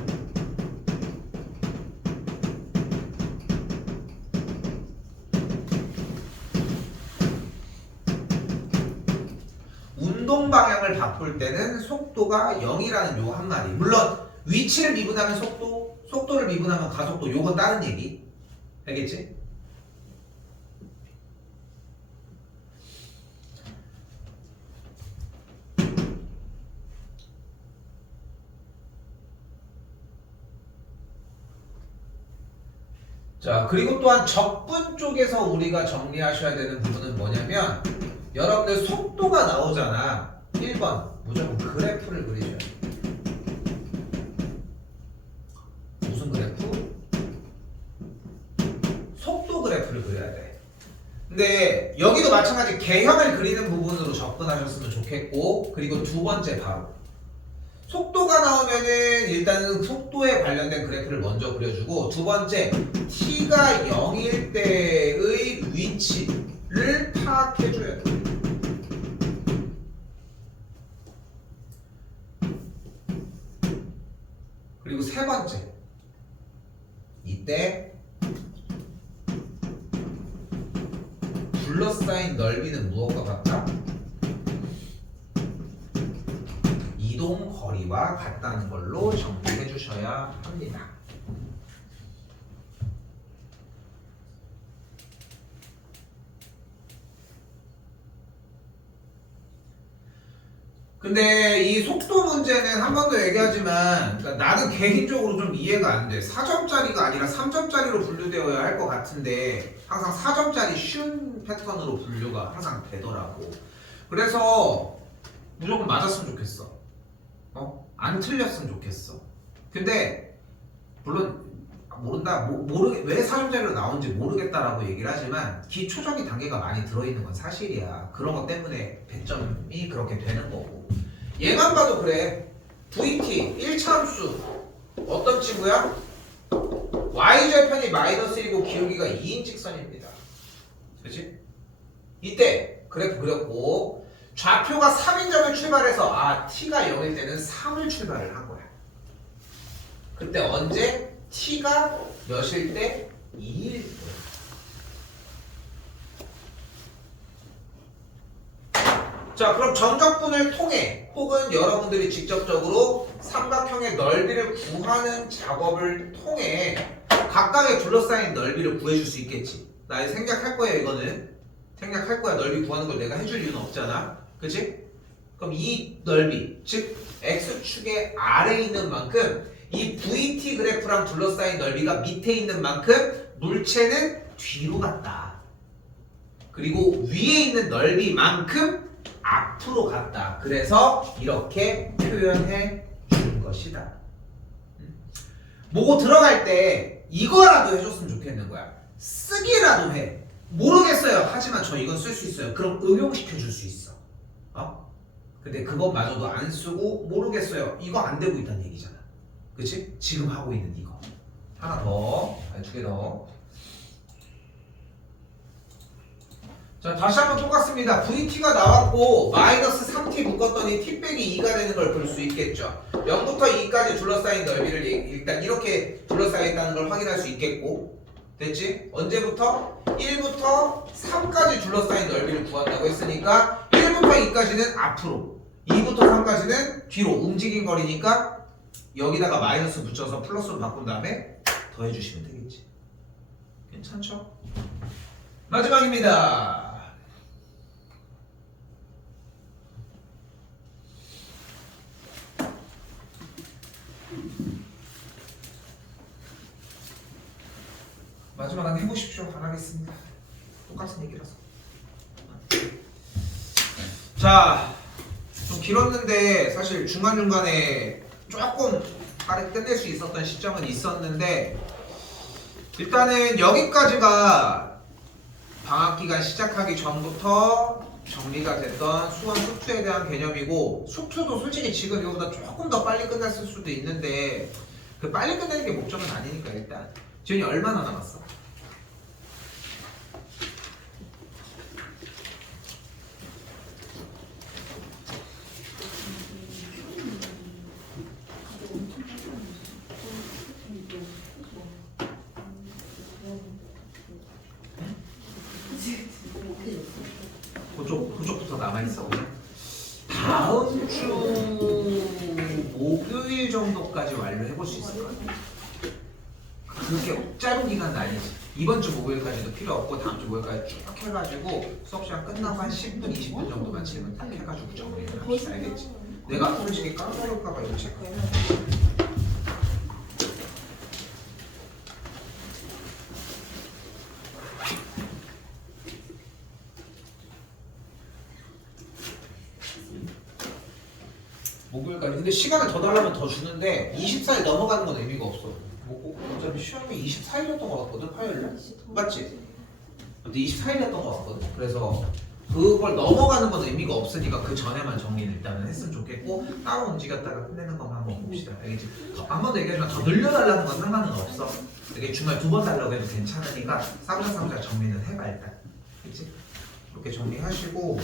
운동 방향을 바꿀 때는 속도가 0이라는 요 한마디. 물론 위치를 미분하면 속도, 속도를 미분하면 가속도. 요건 다른 얘기. 알겠지? 자, 그리고 또한 적분 쪽에서 우리가 정리하셔야 되는 부분은 뭐냐면 여러분들 속도가 나오잖아. 1번 무조건 그래프를 그리셔야 돼. 무슨 그래프? 속도 그래프를 그려야 돼. 근데 여기도 마찬가지 개형을 그리는 부분으로 접근하셨으면 좋겠고 그리고 두 번째 바로 속도가 나오면은 일단은 속도에 관련된 그래프를 먼저 그려주고 두 번째 t가 0일 때의 위치를 파악해줘야 돼. 그리고 세 번째 이때 둘러싸인 넓이는 무엇과 같다? 이동 거리와 같다는 걸로 정리해 주셔야 합니다. 근데 이 속도 문제는 한 번 더 얘기하지만 그러니까 나는 개인적으로 좀 이해가 안 돼. 4점짜리가 아니라 3점짜리로 분류되어야 할 것 같은데 항상 4점짜리 쉬운 패턴으로 분류가 항상 되더라고. 그래서 무조건 맞았으면 좋겠어. 안 틀렸으면 좋겠어. 근데 물론 모른다, 왜 4점짜리로 나온지 모르겠다라고 얘기를 하지만 기초적인 단계가 많이 들어있는 건 사실이야. 그런 것 때문에 배점이 그렇게 되는 거고. 얘만 봐도 그래. VT 1차 함수 어떤 친구야? y절편이 마이너스 1이고 기울기가 2인 직선입니다. 그렇지? 이때 그래프 그렸고 좌표가 3인 점을 출발해서 t가 0일 때는 3을 출발을 한 거야. 그때 언제? t가 몇일 때? 2일 때. 자, 그럼 정적분을 통해 혹은 여러분들이 직접적으로 삼각형의 넓이를 구하는 작업을 통해 각각의 둘러싸인 넓이를 구해줄 수 있겠지. 나 생략할 거야. 이거는 생략할 거야. 넓이 구하는 걸 내가 해줄 이유는 없잖아. 그치? 그럼 이 넓이, 즉 x축의 아래에 있는 만큼 이 VT 그래프랑 둘러싸인 넓이가 밑에 있는 만큼 물체는 뒤로 갔다. 그리고 위에 있는 넓이만큼 앞으로 갔다. 그래서 이렇게 표현해 주는 거야. 것이다. 뭐고 들어갈 때 이거라도 해줬으면 좋겠는 거야. 쓰기라도 해. 모르겠어요. 하지만 저 이건 쓸 수 있어요. 그럼 응용시켜 줄 수 있어. 근데 그것마저도 안 쓰고 모르겠어요. 이거 안 되고 있다는 얘기잖아. 그치? 지금 하고 있는 이거. 하나 더. 아니, 2개 더. 자, 다시 한번 똑같습니다. VT가 나왔고 마이너스 3t 묶었더니 t 빼기 2가 되는 걸 볼 수 있겠죠. 0부터 2까지 둘러싸인 넓이를 일단 이렇게 둘러싸여 있다는 걸 확인할 수 있겠고, 됐지? 언제부터? 1부터 3까지 둘러싸인 넓이를 구한다고 했으니까 1부터 2까지는 앞으로, 2부터 3까지는 뒤로 움직인 거리니까 여기다가 마이너스 붙여서 플러스로 바꾼 다음에 더해주시면 되겠지. 괜찮죠? 마지막입니다. 마지막은 해보십시오. 안 하겠습니다. 똑같은 얘기라서. 자, 좀 길었는데 사실 중간중간에 조금 빠르게 끝낼 수 있었던 시점은 있었는데, 일단은 여기까지가 방학기간 시작하기 전부터 정리가 됐던 수원 수투에 대한 개념이고, 수투도 솔직히 지금 이거보다 조금 더 빨리 끝났을 수도 있는데 그 빨리 끝내는 게 목적은 아니니까. 일단 지훈이 얼마나 남았어? 그쪽부터 남아있어. 다음 주 목요일 정도까지 완료해볼 수 있을 것 같아. 그렇게 짧은 기간은 아니지. 이번 주 목요일까지도 필요 없고 다음 주 목요일까지 쭉 해가지고 수업 시간 끝나고 한 10분, 20분 정도만 질문 딱 해가지고 정리를 합시다. 알겠지? 내가 솔직히 까먹을까봐 이거 체크해. 목요일까지. 근데 시간을 더 달라면 더 주는데 24일 넘어가는 건 의미가 없어. 뭐 어차피 시험이 24일이었던 것 같거든. 화요일날? 맞지? 근데 24일이었던 것 같거든. 그래서 그걸 넘어가는 건 의미가 없으니까 그 전에만 정리를 일단은 했으면 좋겠고, 따로 움직였다가 끝내는 것만 한번 봅시다. 알겠지? 한 번 더 얘기하지만 더 늘려달라는 건 상관은 없어. 이게 주말 2번 달라고 해도 괜찮으니까 싸구자 정리는 해봐 일단. 그치? 이렇게 정리하시고